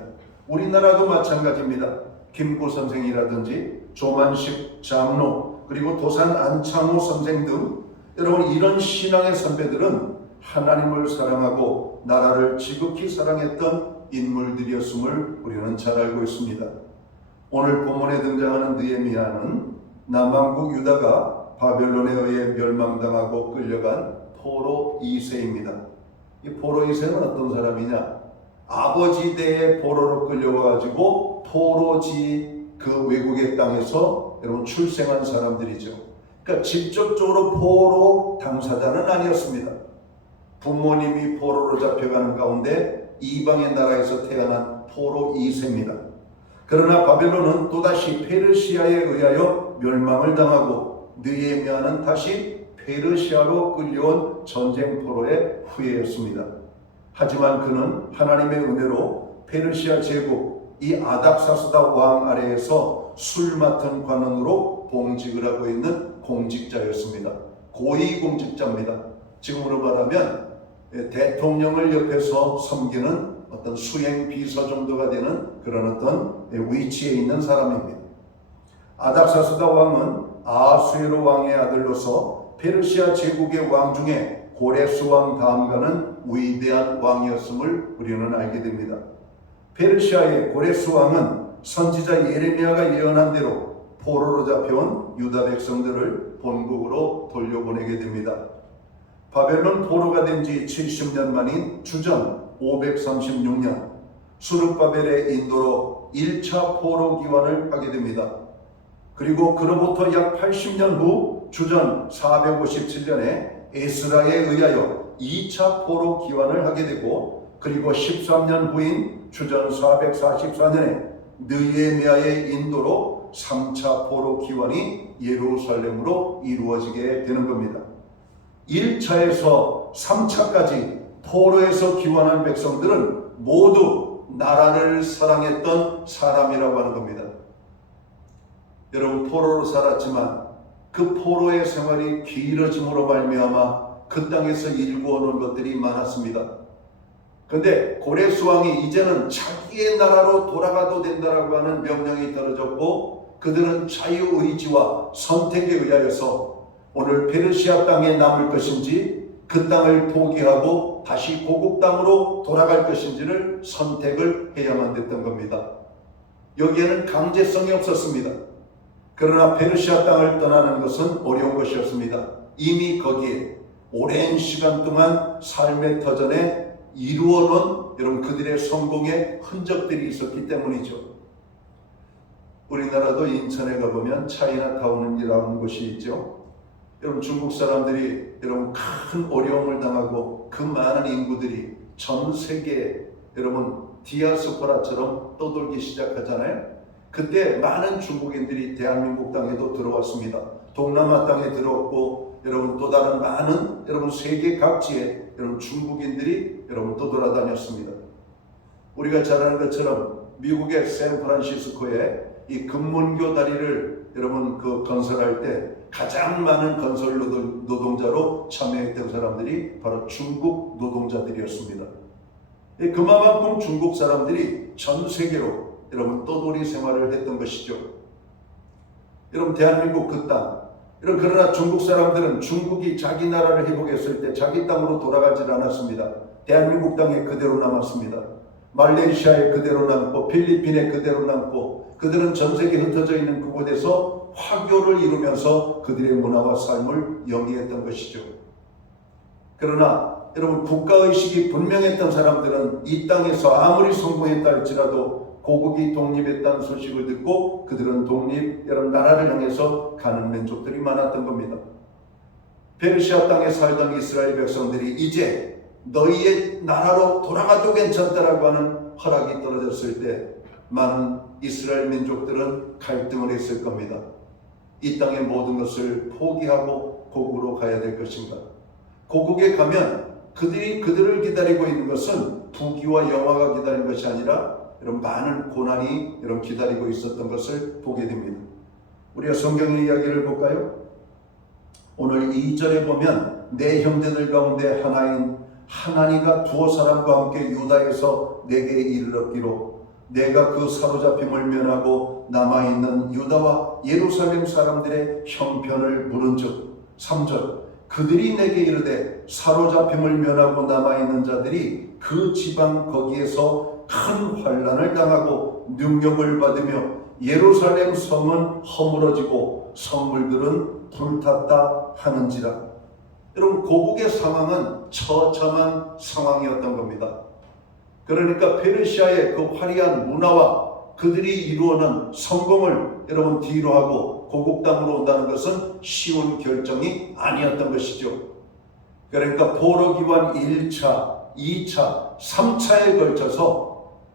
우리나라도 마찬가지입니다. 김구 선생이라든지 조만식 장로 그리고 도산 안창호 선생 등 이런 신앙의 선배들은 하나님을 사랑하고 나라를 지극히 사랑했던 인물들이었음을 우리는 잘 알고 있습니다. 오늘 본문에 등장하는 느헤미야는 남왕국 유다가 바벨론에 의해 멸망당하고 끌려간 포로 2세입니다. 이 포로 2세는 어떤 사람이냐? 아버지 대의 포로로 끌려와가지고 포로지 그 외국의 땅에서 출생한 사람들이죠. 그러니까 직접적으로 포로 당사자는 아니었습니다. 부모님이 포로로 잡혀가는 가운데 이방의 나라에서 태어난 포로 2세입니다. 그러나 바벨론은 또다시 페르시아에 의하여 멸망을 당하고 느헤미야는 다시 페르시아로 끌려온 전쟁포로의 후예였습니다. 하지만 그는 하나님의 은혜로 페르시아 제국 이 아닥사스다 왕 아래에서 술 맡은 관원으로 봉직을 하고 있는 공직자였습니다. 고위공직자입니다. 지금으로 말하면 대통령을 옆에서 섬기는 어떤 수행 비서 정도가 되는 그런 어떤 위치에 있는 사람입니다. 아닥사스다 왕은 아수에로 왕의 아들로서 페르시아 제국의 왕 중에 고레스 왕 다음 가는 위대한 왕이었음을 우리는 알게 됩니다. 페르시아의 고레스 왕은 선지자 예레미야가 예언한 대로 포로로 잡혀온 유다 백성들을 본국으로 돌려보내게 됩니다. 바벨론 포로가 된 지 70년 만인 주전 536년 수르바벨의 인도로 1차 포로 기환을 하게 됩니다. 그리고 그로부터 약 80년 후 주전 457년에 에스라에 의하여 2차 포로 기환을 하게 되고, 그리고 13년 후인 주전 444년에 느헤미야의 인도로 3차 포로 기환이 예루살렘으로 이루어지게 되는 겁니다. 1차에서 3차까지 포로에서 기환한 백성들은 모두 나라를 사랑했던 사람이라고 하는 겁니다. 여러분, 포로로 살았지만 그 포로의 생활이 길어짐으로 말미암아 그 땅에서 일구어 놓은 것들이 많았습니다. 그런데 고레스 왕이 이제는 자기의 나라로 돌아가도 된다라고 하는 명령이 떨어졌고, 그들은 자유의지와 선택에 의하여서 오늘 페르시아 땅에 남을 것인지 그 땅을 포기하고 다시 고국 땅으로 돌아갈 것인지를 선택을 해야만 됐던 겁니다. 여기에는 강제성이 없었습니다. 그러나 페르시아 땅을 떠나는 것은 어려운 것이었습니다. 이미 거기에 오랜 시간 동안 삶의 터전에 이루어놓은 여러분 그들의 성공의 흔적들이 있었기 때문이죠. 우리나라도 인천에 가보면 차이나타운이라는 곳이 있죠. 여러분, 중국 사람들이 여러분 큰 어려움을 당하고 그 많은 인구들이 전 세계에 여러분 디아스포라처럼 떠돌기 시작하잖아요. 그때 많은 중국인들이 대한민국 땅에도 들어왔습니다. 동남아 땅에 들어왔고, 여러분 또 다른 많은 여러분 세계 각지에 여러분 중국인들이 여러분 또 돌아다녔습니다. 우리가 잘 아는 것처럼 미국의 샌프란시스코에 이 금문교 다리를 여러분 그 건설할 때 가장 많은 건설 노동자로 참여했던 사람들이 바로 중국 노동자들이었습니다. 그만큼 중국 사람들이 전 세계로 여러분 떠돌이 생활을 했던 것이죠. 여러분, 대한민국 그 땅, 그러나 중국 사람들은 중국이 자기 나라를 회복했을 때 자기 땅으로 돌아가질 않았습니다. 대한민국 땅에 그대로 남았습니다. 말레이시아에 그대로 남고 필리핀에 그대로 남고, 그들은 전 세계에 흩어져 있는 그곳에서 화교를 이루면서 그들의 문화와 삶을 영위했던 것이죠. 그러나 여러분, 국가의식이 분명했던 사람들은 이 땅에서 아무리 성공했다 할지라도 고국이 독립했다는 소식을 듣고 그들은 여러분 나라를 향해서 가는 민족들이 많았던 겁니다. 페르시아 땅에 살던 이스라엘 백성들이 이제 너희의 나라로 돌아가도 괜찮다라고 하는 허락이 떨어졌을 때 많은 이스라엘 민족들은 갈등을 했을 겁니다. 이 땅의 모든 것을 포기하고 고국으로 가야 될 것인가? 고국에 가면 그들을 기다리고 있는 것은 부귀와 영화가 기다리는 것이 아니라 이런 많은 고난이 이런 기다리고 있었던 것을 보게 됩니다. 우리가 성경의 이야기를 볼까요? 오늘 2절에 보면 내 형제들 가운데 하나인 하나니가 두어 사람과 함께 유다에서 내게 이르렀기로 내가 그 사로잡힘을 면하고 남아있는 유다와 예루살렘 사람들의 형편을 물은즉 3절 그들이 내게 이르되 사로잡힘을 면하고 남아있는 자들이 그 지방 거기에서 큰 환난을 당하고 능력을 받으며 예루살렘 성은 허물어지고 성물들은 불탔다 하는지라. 여러분, 고국의 상황은 처참한 상황이었던 겁니다. 그러니까 페르시아의 그 화려한 문화와 그들이 이루어낸 성공을 여러분 뒤로 하고 고국 땅으로 온다는 것은 쉬운 결정이 아니었던 것이죠. 그러니까 포로 기환 1차, 2차, 3차에 걸쳐서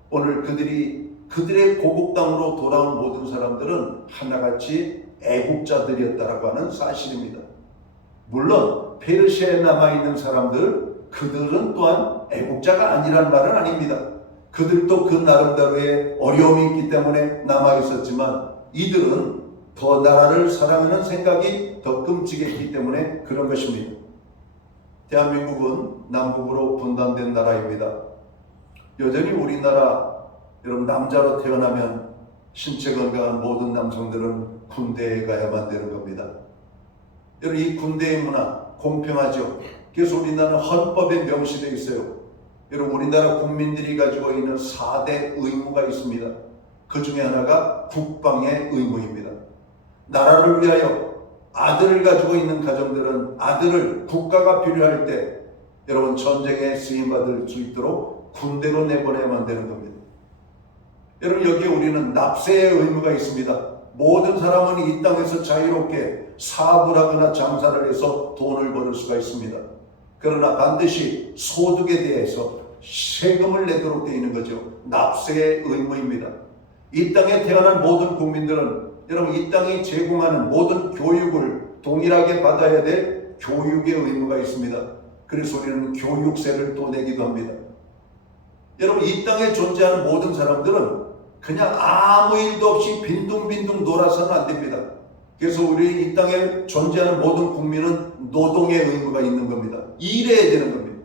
오늘 그들의 고국 땅으로 돌아온 모든 사람들은 하나같이 애국자들이었다라고 하는 사실입니다. 물론 페르시아에 남아있는 사람들, 그들은 또한 애국자가 아니란 말은 아닙니다. 그들도 그 나름대로의 어려움이 있기 때문에 남아있었지만 이들은 더 나라를 사랑하는 생각이 더 끔찍했기 때문에 그런 것입니다. 대한민국은 남북으로 분단된 나라입니다. 여전히 우리나라 여러분 남자로 태어나면 신체 건강한 모든 남성들은 군대에 가야만 되는 겁니다. 여러분, 이 군대의 문화 공평하죠. 그래서 우리나라는 헌법에 명시되어 있어요. 여러분, 우리나라 국민들이 가지고 있는 4대 의무가 있습니다. 그 중에 하나가 국방의 의무입니다. 나라를 위하여 아들을 가지고 있는 가정들은 아들을 국가가 필요할 때 여러분 전쟁에 쓰임받을 수 있도록 군대로 내보내야만 되는 겁니다. 여러분, 여기에 우리는 납세의 의무가 있습니다. 모든 사람은 이 땅에서 자유롭게 사업을 하거나 장사를 해서 돈을 버는 수가 있습니다. 그러나 반드시 소득에 대해서 세금을 내도록 되어 있는 거죠. 납세의 의무입니다. 이 땅에 태어난 모든 국민들은 여러분, 이 땅이 제공하는 모든 교육을 동일하게 받아야 될 교육의 의무가 있습니다. 그래서 우리는 교육세를 또 내기도 합니다. 여러분, 이 땅에 존재하는 모든 사람들은 그냥 아무 일도 없이 빈둥빈둥 놀아서는 안 됩니다. 그래서 우리 이 땅에 존재하는 모든 국민은 노동의 의무가 있는 겁니다. 일해야 되는 겁니다.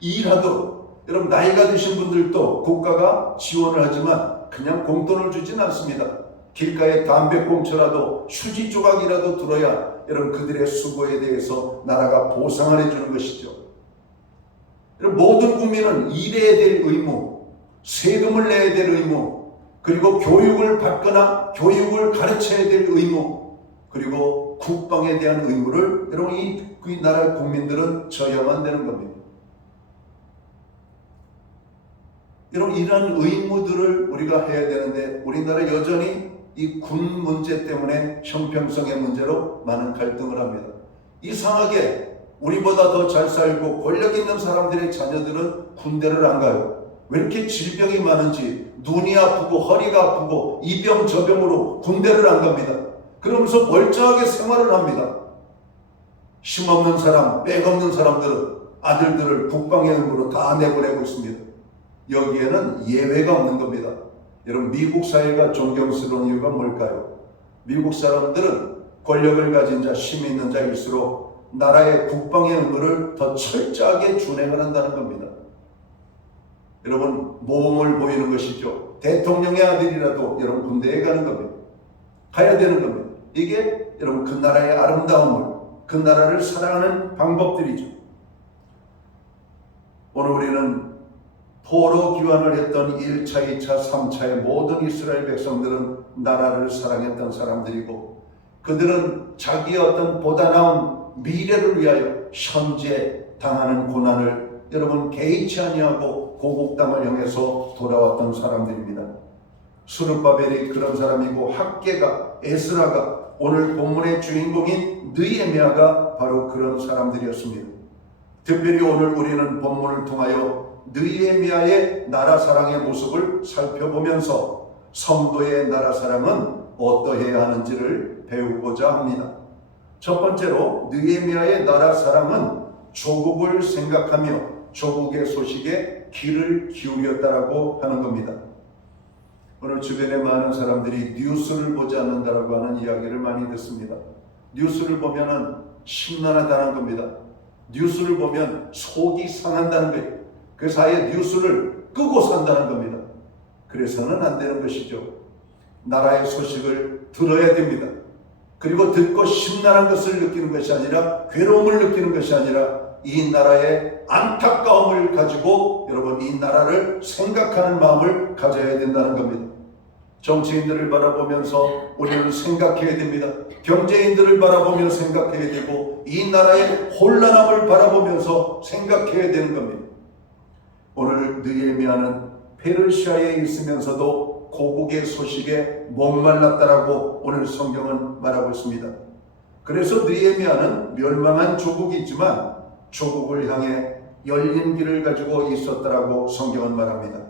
일하도록. 여러분, 나이가 드신 분들도 국가가 지원을 하지만 그냥 공돈을 주진 않습니다. 길가에 담배꽁초라도 휴지 조각이라도 들어야 여러분, 그들의 수고에 대해서 나라가 보상을 해주는 것이죠. 여러분, 모든 국민은 일해야 될 의무, 세금을 내야 될 의무, 그리고 교육을 받거나 교육을 가르쳐야 될 의무, 그리고 국방에 대한 의무를 여러분, 이 나라의 국민들은 져야만 되는 겁니다. 여러분, 이러한 의무들을 우리가 해야 되는데 우리나라 여전히 이 군 문제 때문에 형평성의 문제로 많은 갈등을 합니다. 이상하게 우리보다 더 잘 살고 권력 있는 사람들의 자녀들은 군대를 안 가요. 왜 이렇게 질병이 많은지, 눈이 아프고 허리가 아프고 이병 저병으로 군대를 안 갑니다. 그러면서 멀쩡하게 생활을 합니다. 힘없는 사람, 빽 없는 사람들은 아들들을 국방의 의무로 다 내보내고 있습니다. 여기에는 예외가 없는 겁니다. 여러분, 미국 사회가 존경스러운 이유가 뭘까요? 미국 사람들은 권력을 가진 자, 힘 있는 자일수록 나라의 국방의 의무를 더 철저하게 준행을 한다는 겁니다. 여러분, 모범을 보이는 것이죠. 대통령의 아들이라도 여러분 군대에 가는 겁니다. 가야 되는 겁니다. 이게 여러분 그 나라의 아름다움을, 그 나라를 사랑하는 방법들이죠. 오늘 우리는 포로 귀환을 했던 1차, 2차, 3차의 모든 이스라엘 백성들은 나라를 사랑했던 사람들이고, 그들은 자기의 어떤 보다 나은 미래를 위하여 현재 당하는 고난을 여러분 개의치 아니하고 고국 땅을 향해서 돌아왔던 사람들입니다. 스룹바벨이 그런 사람이고, 학개가, 에스라가, 오늘 본문의 주인공인 느헤미야가 바로 그런 사람들이었습니다. 특별히 오늘 우리는 본문을 통하여 느헤미야의 나라 사랑의 모습을 살펴보면서 성도의 나라 사랑은 어떠해야 하는지를 배우고자 합니다. 첫 번째로 느헤미야의 나라 사랑은 조국을 생각하며 조국의 소식에 귀를 기울였다라고 하는 겁니다. 오늘 주변에 많은 사람들이 뉴스를 보지 않는다라고 하는 이야기를 많이 듣습니다. 뉴스를 보면은 심란하다는 겁니다. 뉴스를 보면 속이 상한다는 거예요. 그래서 아예 뉴스를 끄고 산다는 겁니다. 그래서는 안 되는 것이죠. 나라의 소식을 들어야 됩니다. 그리고 듣고 심란한 것을 느끼는 것이 아니라, 괴로움을 느끼는 것이 아니라 이 나라의 안타까움을 가지고 여러분 이 나라를 생각하는 마음을 가져야 된다는 겁니다. 정치인들을 바라보면서 우리는 생각해야 됩니다. 경제인들을 바라보며 생각해야 되고, 이 나라의 혼란함을 바라보면서 생각해야 되는 겁니다. 오늘 느헤미야는 페르시아에 있으면서도 고국의 소식에 목말랐다라고 오늘 성경은 말하고 있습니다. 그래서 느헤미야는 멸망한 조국이 있지만 조국을 향해 열린 길을 가지고 있었다라고 성경은 말합니다.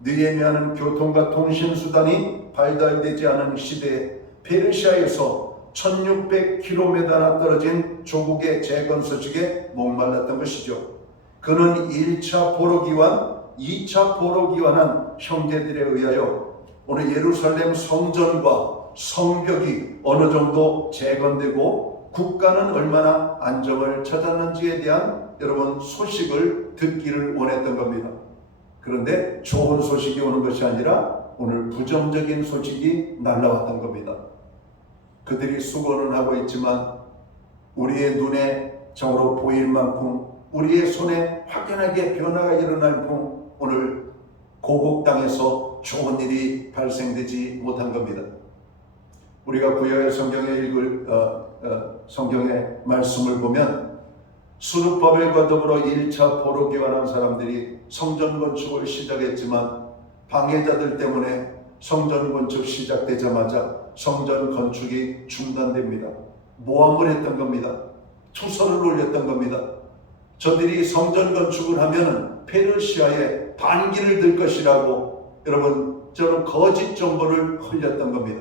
느헤미야는 교통과 통신수단이 발달되지 않은 시대에 페르시아에서 1600km나 떨어진 조국의 재건 소식에 목말랐던 것이죠. 그는 1차 포로기환, 2차 포로기환한 형제들에 의하여 오늘 예루살렘 성전과 성벽이 어느 정도 재건되고 국가는 얼마나 안정을 찾았는지에 대한 여러분 소식을 듣기를 원했던 겁니다. 그런데 좋은 소식이 오는 것이 아니라 오늘 부정적인 소식이 날라왔던 겁니다. 그들이 수고는 하고 있지만 우리의 눈에 정으로 보일 만큼, 우리의 손에 확연하게 변화가 일어날 만큼 오늘 고국 땅에서 좋은 일이 발생되지 못한 겁니다. 우리가 구약의 성경에 읽을 성경의 말씀을 보면 스룹바벨과 더불어 1차 포로 귀환한 사람들이 성전 건축을 시작했지만 방해자들 때문에 성전 건축 시작되자마자 성전 건축이 중단됩니다. 모함을 했던 겁니다. 투서를 올렸던 겁니다. 저들이 성전 건축을 하면은 페르시아에 반기를 들 것이라고 여러분 저는 거짓 정보를 흘렸던 겁니다.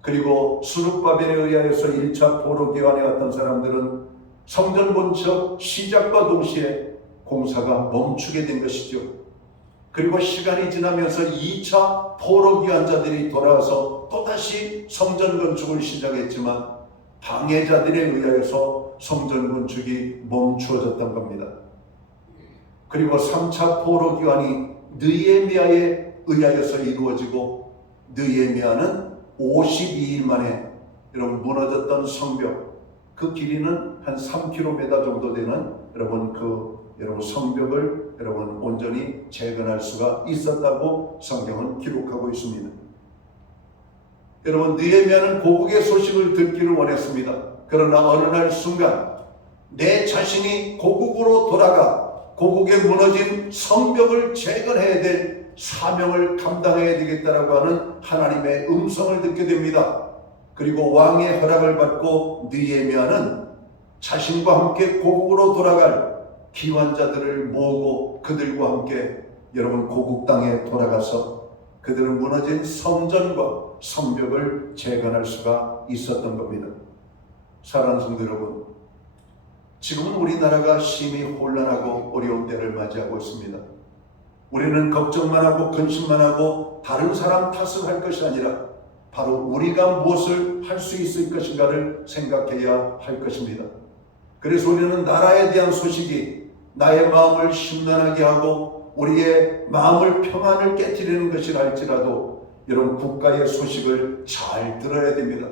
그리고 수룹바벨에 의하여서 1차 포로기환에 왔던 사람들은 성전 건축 시작과 동시에 공사가 멈추게 된 것이죠. 그리고 시간이 지나면서 2차 포로기환자들이 돌아와서 또다시 성전 건축을 시작했지만 방해자들에 의하여서 성전 건축이 멈추어졌던 겁니다. 그리고 3차 포로기환이 느헤미야에 의하여서 이루어지고 느헤미야는 52일 만에 여러분 무너졌던 성벽, 그 길이는 한 3km 정도 되는 여러분 성벽을 여러분 온전히 재건할 수가 있었다고 성경은 기록하고 있습니다. 여러분 느헤미야는 고국의 소식을 듣기를 원했습니다. 그러나 어느 날 순간 내 자신이 고국으로 돌아가 고국에 무너진 성벽을 재건해야 될 사명을 감당해야 되겠다라고 하는 하나님의 음성을 듣게 됩니다. 그리고 왕의 허락을 받고 느헤미야는 자신과 함께 고국으로 돌아갈 기환자들을 모으고 그들과 함께 여러분 고국 땅에 돌아가서 그들은 무너진 성전과 성벽을 재건할 수가 있었던 겁니다. 사랑하는 성도 여러분, 지금은 우리나라가 심히 혼란하고 어려운 때를 맞이하고 있습니다. 우리는 걱정만 하고 근심만 하고 다른 사람 탓을 할 것이 아니라 바로 우리가 무엇을 할 수 있을 것인가를 생각해야 할 것입니다. 그래서 우리는 나라에 대한 소식이 나의 마음을 심란하게 하고 우리의 마음을 평안을 깨뜨리는 것이라 할지라도 여러분 국가의 소식을 잘 들어야 됩니다.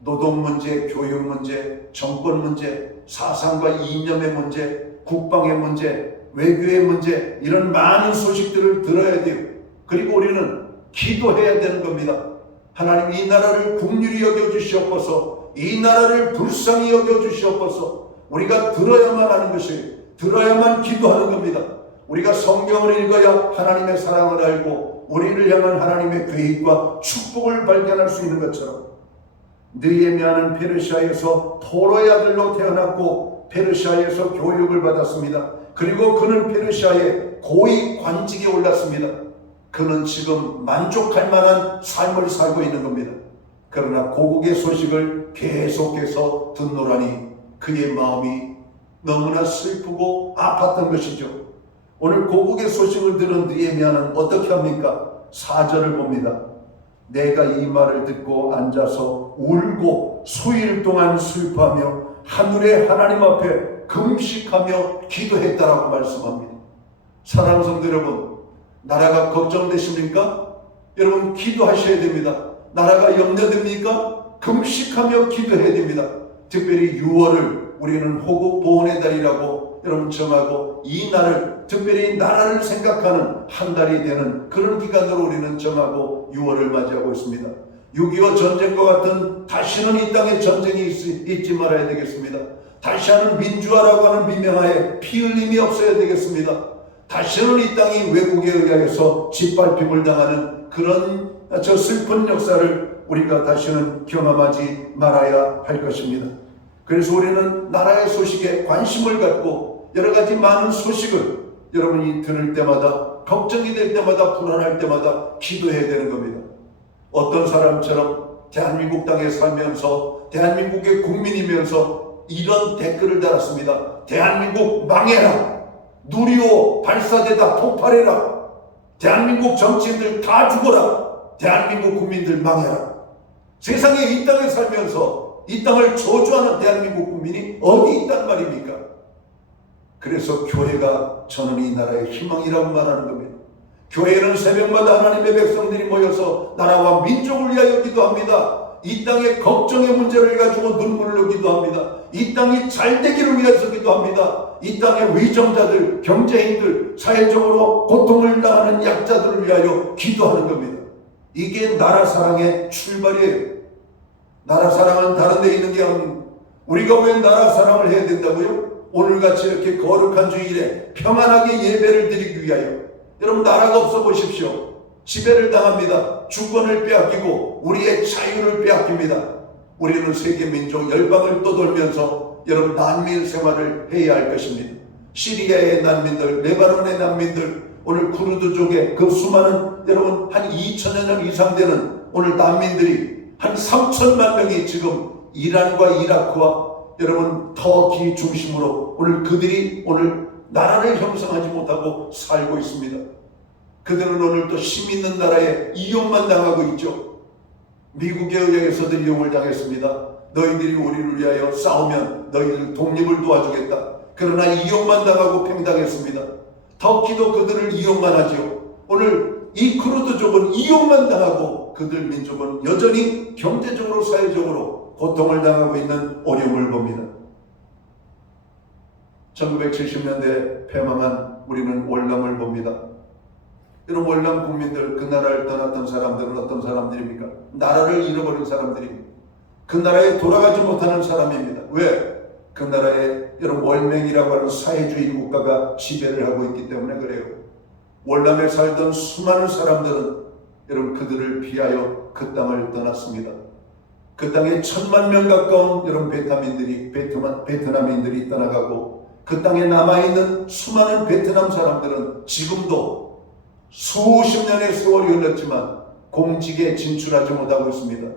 노동 문제, 교육 문제, 정권 문제, 사상과 이념의 문제, 국방의 문제, 외교의 문제, 이런 많은 소식들을 들어야 돼요. 그리고 우리는 기도해야 되는 겁니다. 하나님, 이 나라를 긍휼히 여겨주시옵소서, 이 나라를 불쌍히 여겨주시옵소서. 우리가 들어야만 하는 것이, 들어야만 기도하는 겁니다. 우리가 성경을 읽어야 하나님의 사랑을 알고 우리를 향한 하나님의 계획과 축복을 발견할 수 있는 것처럼, 느헤미야는 페르시아에서 포로의 아들로 태어났고 페르시아에서 교육을 받았습니다. 그리고 그는 페르시아의 고위 관직에 올랐습니다. 그는 지금 만족할 만한 삶을 살고 있는 겁니다. 그러나 고국의 소식을 계속해서 듣노라니 그의 마음이 너무나 슬프고 아팠던 것이죠. 오늘 고국의 소식을 들은 느헤미야는 어떻게 합니까? 4절을 봅니다. 내가 이 말을 듣고 앉아서 울고 수일 동안 슬퍼하며 하늘의 하나님 앞에 금식하며 기도했다라고 말씀합니다. 사랑하는 성도 여러분, 나라가 걱정되십니까? 여러분 기도하셔야 됩니다. 나라가 염려됩니까? 금식하며 기도해야 됩니다. 특별히 6월을 우리는 호국 보훈의 달이라고 여러분 정하고, 이 날을 특별히 나라를 생각하는 한 달이 되는 그런 기간으로 우리는 정하고 6월을 맞이하고 있습니다. 6.25 전쟁과 같은 다시는 이 땅에 전쟁이 있지 말아야 되겠습니다. 다시 하는 민주화라고 하는 미명하에 피 흘림이 없어야 되겠습니다. 다시는 이 땅이 외국에 의하여서 짓밟힘을 당하는 그런 슬픈 역사를 우리가 다시는 경험하지 말아야 할 것입니다. 그래서 우리는 나라의 소식에 관심을 갖고 여러 가지 많은 소식을 여러분이 들을 때마다, 걱정이 될 때마다, 불안할 때마다 기도해야 되는 겁니다. 어떤 사람처럼 대한민국 땅에 살면서 대한민국의 국민이면서 이런 댓글을 달았습니다. 대한민국 망해라, 누리호 발사대다 폭발해라, 대한민국 정치인들 다 죽어라, 대한민국 국민들 망해라. 세상에 이 땅에 살면서 이 땅을 저주하는 대한민국 국민이 어디 있단 말입니까? 그래서 교회가 저는 이 나라의 희망이라고 말하는 겁니다. 교회는 새벽마다 하나님의 백성들이 모여서 나라와 민족을 위하여 기도합니다. 이 땅의 걱정의 문제를 가지고 눈물로 기도합니다. 이 땅이 잘 되기를 위해서 기도합니다. 이 땅의 위정자들, 경제인들, 사회적으로 고통을 당하는 약자들을 위하여 기도하는 겁니다. 이게 나라 사랑의 출발이에요. 나라 사랑은 다른 데 있는 게 아닙니다. 우리가 왜 나라 사랑을 해야 된다고요? 오늘같이 이렇게 거룩한 주일에 평안하게 예배를 드리기 위하여. 여러분 나라가 없어 보십시오. 지배를 당합니다. 주권을 빼앗기고 우리의 자유를 빼앗깁니다. 우리는 세계 민족 열방을 떠돌면서 여러분 난민 생활을 해야 할 것입니다. 시리아의 난민들, 레바논의 난민들, 오늘 쿠르드족의 그 수많은 여러분 한 2천여 년 이상 되는 오늘 난민들이 한 3천만 명이 지금 이란과 이라크와 여러분 터키 중심으로 오늘 그들이 오늘 나라를 형성하지 못하고 살고 있습니다. 그들은 오늘 또 힘 있는 나라에 이용만 당하고 있죠. 미국에 의해서도 이용을 당했습니다. 너희들이 우리를 위하여 싸우면 너희들 독립을 도와주겠다. 그러나 이용만 당하고 팽당했습니다. 터키도 그들을 이용만 하죠. 오늘 이 쿠르드족은 이용만 당하고 그들 민족은 여전히 경제적으로 사회적으로 고통을 당하고 있는 어려움을 봅니다. 1970년대 패망한 우리는 월남을 봅니다. 이런 월남 국민들, 그 나라를 떠났던 사람들은 어떤 사람들입니까? 나라를 잃어버린 사람들입니다. 그 나라에 돌아가지 못하는 사람입니다. 왜? 그 나라에 여러분 월맹이라고 하는 사회주의 국가가 지배를 하고 있기 때문에 그래요. 월남에 살던 수많은 사람들은 여러분 그들을 피하여 그 땅을 떠났습니다. 그 땅에 1,000만 명 가까운 여러분 베트남인들이 떠나가고 그 땅에 남아있는 수많은 베트남 사람들은 지금도 수십 년의 세월이 흘렀지만 공직에 진출하지 못하고 있습니다.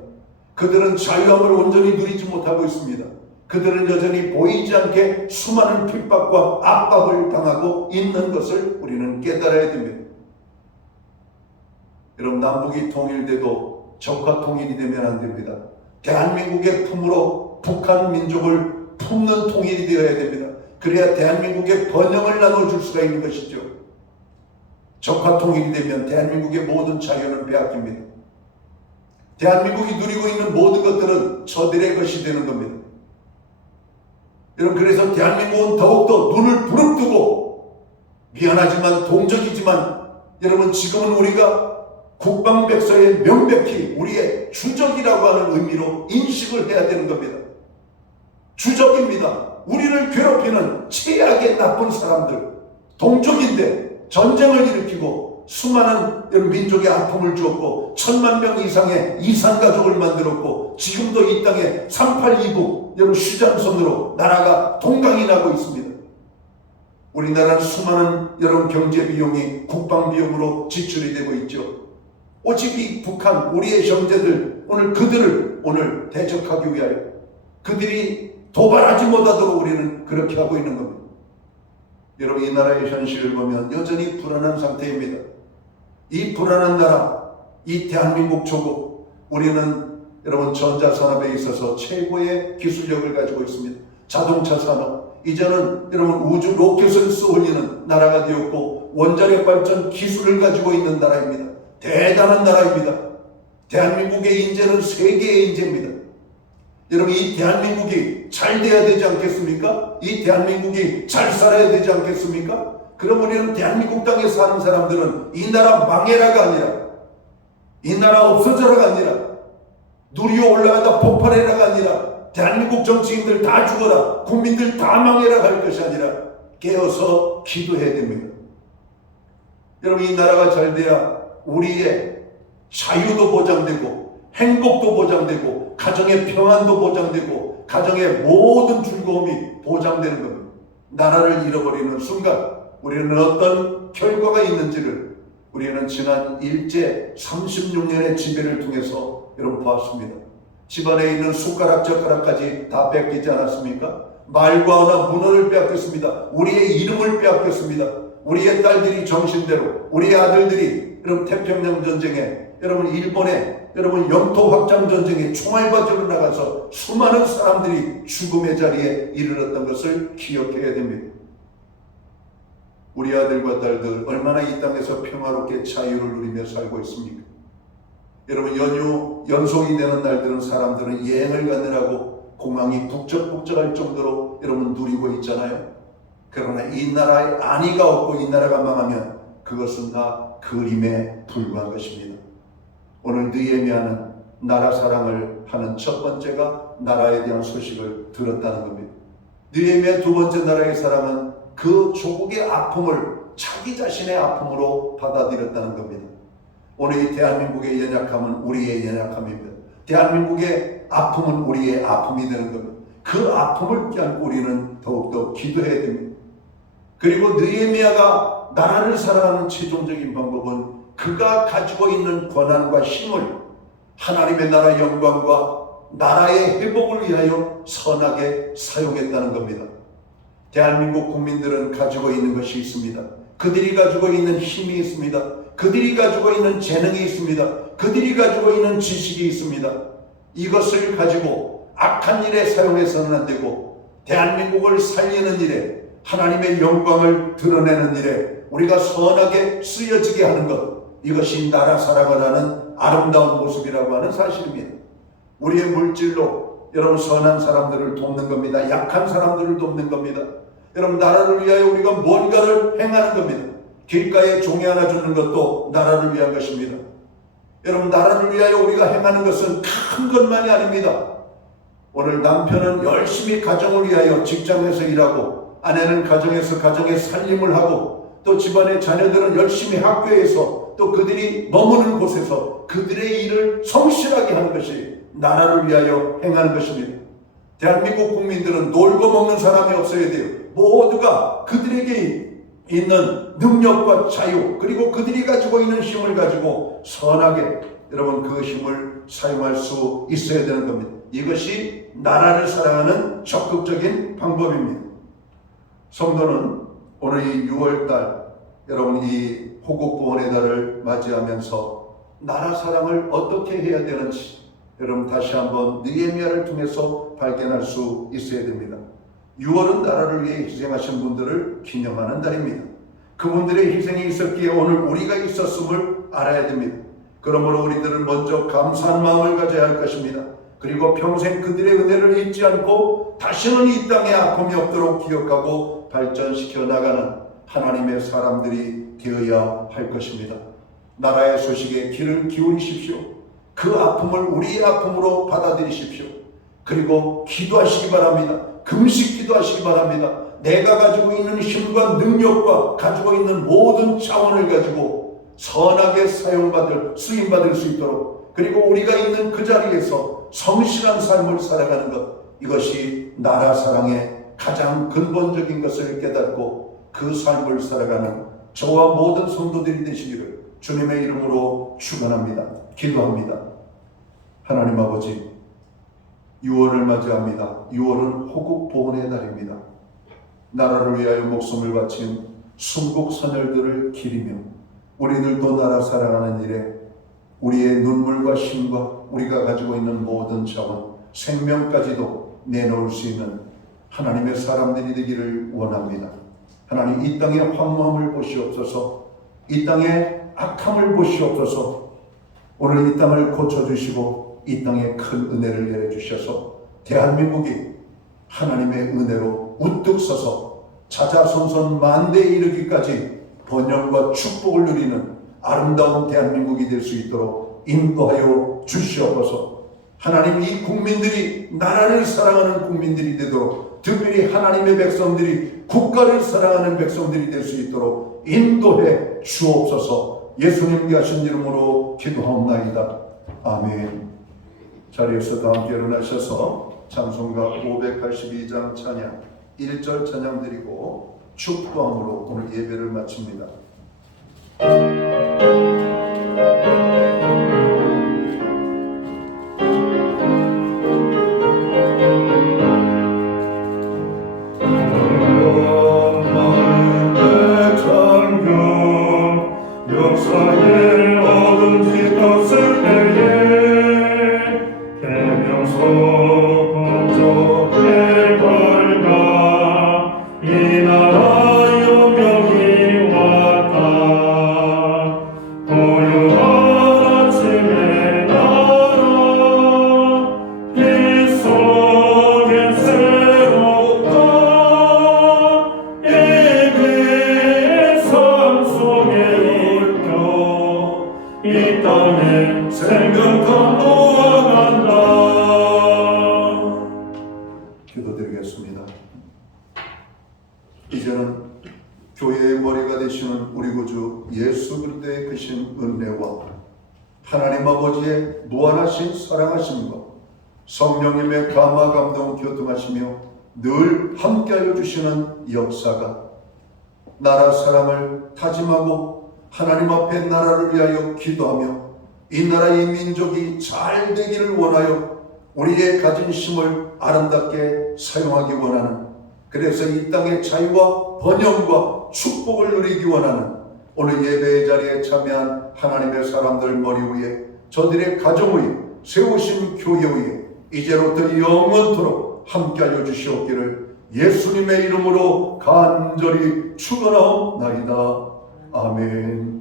그들은 자유함을 온전히 누리지 못하고 있습니다. 그들은 여전히 보이지 않게 수많은 핍박과 압박을 당하고 있는 것을 우리는 깨달아야 됩니다. 여러분 남북이 통일돼도 적화 통일이 되면 안 됩니다. 대한민국의 품으로 북한 민족을 품는 통일이 되어야 됩니다. 그래야 대한민국의 번영을 나눠줄 수가 있는 것이죠. 적화 통일이 되면 대한민국의 모든 자유는 빼앗깁니다. 대한민국이 누리고 있는 모든 것들은 저들의 것이 되는 겁니다. 여러분 그래서 대한민국은 더욱더 눈을 부릅뜨고 미안하지만 동적이지만 여러분 지금은 우리가 국방백서에 명백히 우리의 주적이라고 하는 의미로 인식을 해야 되는 겁니다. 주적입니다. 우리를 괴롭히는 최악의 나쁜 사람들, 동족인데 전쟁을 일으키고 수많은 민족의 아픔을 주었고 1,000만 명 이상의 이산가족을 만들었고 지금도 이 땅에 382국 여러분 휴전선으로 나라가 동강이 나고 있습니다. 우리나라는 수많은 여러분 경제 비용이 국방 비용으로 지출이 되고 있죠. 오직 이 북한 우리의 형제들 오늘 그들을 오늘 대적하기 위하여 그들이 도발하지 못하도록 우리는 그렇게 하고 있는 겁니다. 여러분 이 나라의 현실을 보면 여전히 불안한 상태입니다. 이 불안한 나라, 이 대한민국 조국, 우리는 여러분 전자산업에 있어서 최고의 기술력을 가지고 있습니다. 자동차 산업, 이제는 여러분 우주 로켓을 쏘올리는 나라가 되었고 원자력 발전 기술을 가지고 있는 나라입니다. 대단한 나라입니다. 대한민국의 인재는 세계의 인재입니다. 여러분 이 대한민국이 잘 돼야 되지 않겠습니까? 이 대한민국이 잘 살아야 되지 않겠습니까? 그럼 우리는 대한민국 땅에 사는 사람들은 이 나라 망해라가 아니라 이 나라 없어져라가 아니라 누리어 올라가다 폭발해라가 아니라 대한민국 정치인들 다 죽어라 국민들 다 망해라 할 것이 아니라 깨어서 기도해야 됩니다. 여러분 이 나라가 잘 돼야 우리의 자유도 보장되고 행복도 보장되고 가정의 평안도 보장되고 가정의 모든 즐거움이 보장되는 겁니다. 나라를 잃어버리는 순간 우리는 어떤 결과가 있는지를 우리는 지난 일제 36년의 지배를 통해서 여러분 보았습니다. 집안에 있는 숟가락 젓가락까지 다 뺏기지 않았습니까? 말과 언어 문어를 빼앗겼습니다. 우리의 이름을 빼앗겼습니다. 우리의 딸들이 정신대로 우리의 아들들이 여러분 태평양 전쟁에 여러분 일본의 여러분 영토 확장 전쟁에 총알바지로 나가서 수많은 사람들이 죽음의 자리에 이르렀던 것을 기억해야 됩니다. 우리 아들과 딸들 얼마나 이 땅에서 평화롭게 자유를 누리며 살고 있습니까? 여러분 연속이 되는 날들은 사람들은 여행을 가느라고 공항이 북적북적할 정도로 여러분 누리고 있잖아요. 그러나 이 나라에 안위가 없고 이 나라가 망하면 그것은 다 그림에 불과한 것입니다. 오늘 느헤미야는 나라 사랑을 하는 첫 번째가 나라에 대한 소식을 들었다는 겁니다. 느헤미야 두 번째 나라의 사랑은 그 조국의 아픔을 자기 자신의 아픔으로 받아들였다는 겁니다. 오늘 이 대한민국의 연약함은 우리의 연약함입니다. 대한민국의 아픔은 우리의 아픔이 되는 겁니다. 그 아픔을 껴안고 우리는 더욱더 기도해야 됩니다. 그리고 느헤미야가 나라를 사랑하는 최종적인 방법은 그가 가지고 있는 권한과 힘을 하나님의 나라 영광과 나라의 회복을 위하여 선하게 사용했다는 겁니다. 대한민국 국민들은 가지고 있는 것이 있습니다. 그들이 가지고 있는 힘이 있습니다. 그들이 가지고 있는 재능이 있습니다. 그들이 가지고 있는 지식이 있습니다. 이것을 가지고 악한 일에 사용해서는 안 되고 대한민국을 살리는 일에 하나님의 영광을 드러내는 일에 우리가 선하게 쓰여지게 하는 것, 이것이 나라 사랑을 하는 아름다운 모습이라고 하는 사실입니다. 우리의 물질로 여러분 선한 사람들을 돕는 겁니다. 약한 사람들을 돕는 겁니다. 여러분 나라를 위하여 우리가 뭔가를 행하는 겁니다. 길가에 종이 하나 주는 것도 나라를 위한 것입니다. 여러분 나라를 위하여 우리가 행하는 것은 큰 것만이 아닙니다. 오늘 남편은 열심히 가정을 위하여 직장에서 일하고 아내는 가정에서 가정의 살림을 하고 또 집안의 자녀들은 열심히 학교에서 또 그들이 머무는 곳에서 그들의 일을 성실하게 하는 것이 나라를 위하여 행하는 것입니다. 대한민국 국민들은 놀고 먹는 사람이 없어야 돼요. 모두가 그들에게 있는 능력과 자유 그리고 그들이 가지고 있는 힘을 가지고 선하게 여러분 그 힘을 사용할 수 있어야 되는 겁니다. 이것이 나라를 사랑하는 적극적인 방법입니다. 성도는 오늘 이 6월달 여러분 이 호국보훈의 달을 맞이하면서 나라 사랑을 어떻게 해야 되는지 여러분 다시 한번 느헤미야를 통해서 발견할 수 있어야 됩니다. 6월은 나라를 위해 희생하신 분들을 기념하는 달입니다. 그분들의 희생이 있었기에 오늘 우리가 있었음을 알아야 됩니다. 그러므로 우리들은 먼저 감사한 마음을 가져야 할 것입니다. 그리고 평생 그들의 은혜를 잊지 않고 다시는 이 땅에 아픔이 없도록 기억하고 발전시켜 나가는 하나님의 사람들이 되어야 할 것입니다. 나라의 소식에 귀를 기울이십시오. 그 아픔을 우리의 아픔으로 받아들이십시오. 그리고 기도하시기 바랍니다. 금식 기도하시기 바랍니다. 내가 가지고 있는 힘과 능력과 가지고 있는 모든 자원을 가지고 선하게 쓰임받을 수 있도록 그리고 우리가 있는 그 자리에서 성실한 삶을 살아가는 것, 이것이 나라 사랑의 가장 근본적인 것을 깨닫고 그 삶을 살아가는 저와 모든 성도들이 되시기를 주님의 이름으로 축원합니다. 기도합니다. 하나님 아버지, 6월을 맞이합니다. 6월은 호국보훈의 달입니다. 나라를 위하여 목숨을 바친 순국 선열들을 기리며 우리들도 나라 사랑하는 일에 우리의 눈물과 힘과 우리가 가지고 있는 모든 자원, 생명까지도 내놓을 수 있는 하나님의 사람들이 되기를 원합니다. 하나님 이 땅의 황무함을 보시옵소서. 이 땅의 악함을 보시옵소서. 오늘 이 땅을 고쳐주시고 이 땅에 큰 은혜를 내려주셔서 대한민국이 하나님의 은혜로 우뚝 서서 자자손손 만대에 이르기까지 번영과 축복을 누리는 아름다운 대한민국이 될 수 있도록 인도하여 주시옵소서. 하나님 이 국민들이 나라를 사랑하는 국민들이 되도록 특별히 하나님의 백성들이 국가를 사랑하는 백성들이 될 수 있도록 인도해 주옵소서. 예수님께 하신 이름으로 기도하옵나이다. 아멘. 자리에서 다 함께 일어나셔서 찬송가 582장 찬양 1절 찬양 드리고 축도함으로 오늘 예배를 마칩니다. 기도드리겠습니다. 이제는 교회의 머리가 되시는 우리 구주 예수 그리스도의 크신 은혜와 하나님 아버지의 무한하신 사랑하심과 성령님의 감화 감동 교통하시며 늘 함께하여 주시는 역사가 나라 사람을 다짐하고 하나님 앞에 나라를 위하여 기도하며 이 나라 이 민족이 잘 되기를 원하여 우리의 가진 힘을 아름답게 사용하기 원하는, 그래서 이 땅의 자유와 번영과 축복을 누리기 원하는 오늘 예배의 자리에 참여한 하나님의 사람들 머리 위에, 저들의 가정 위에 세우신 교회 위에 이제로부터 영원토록 함께하여 주시옵기를 예수님의 이름으로 간절히 축원하옵나이다. 아멘.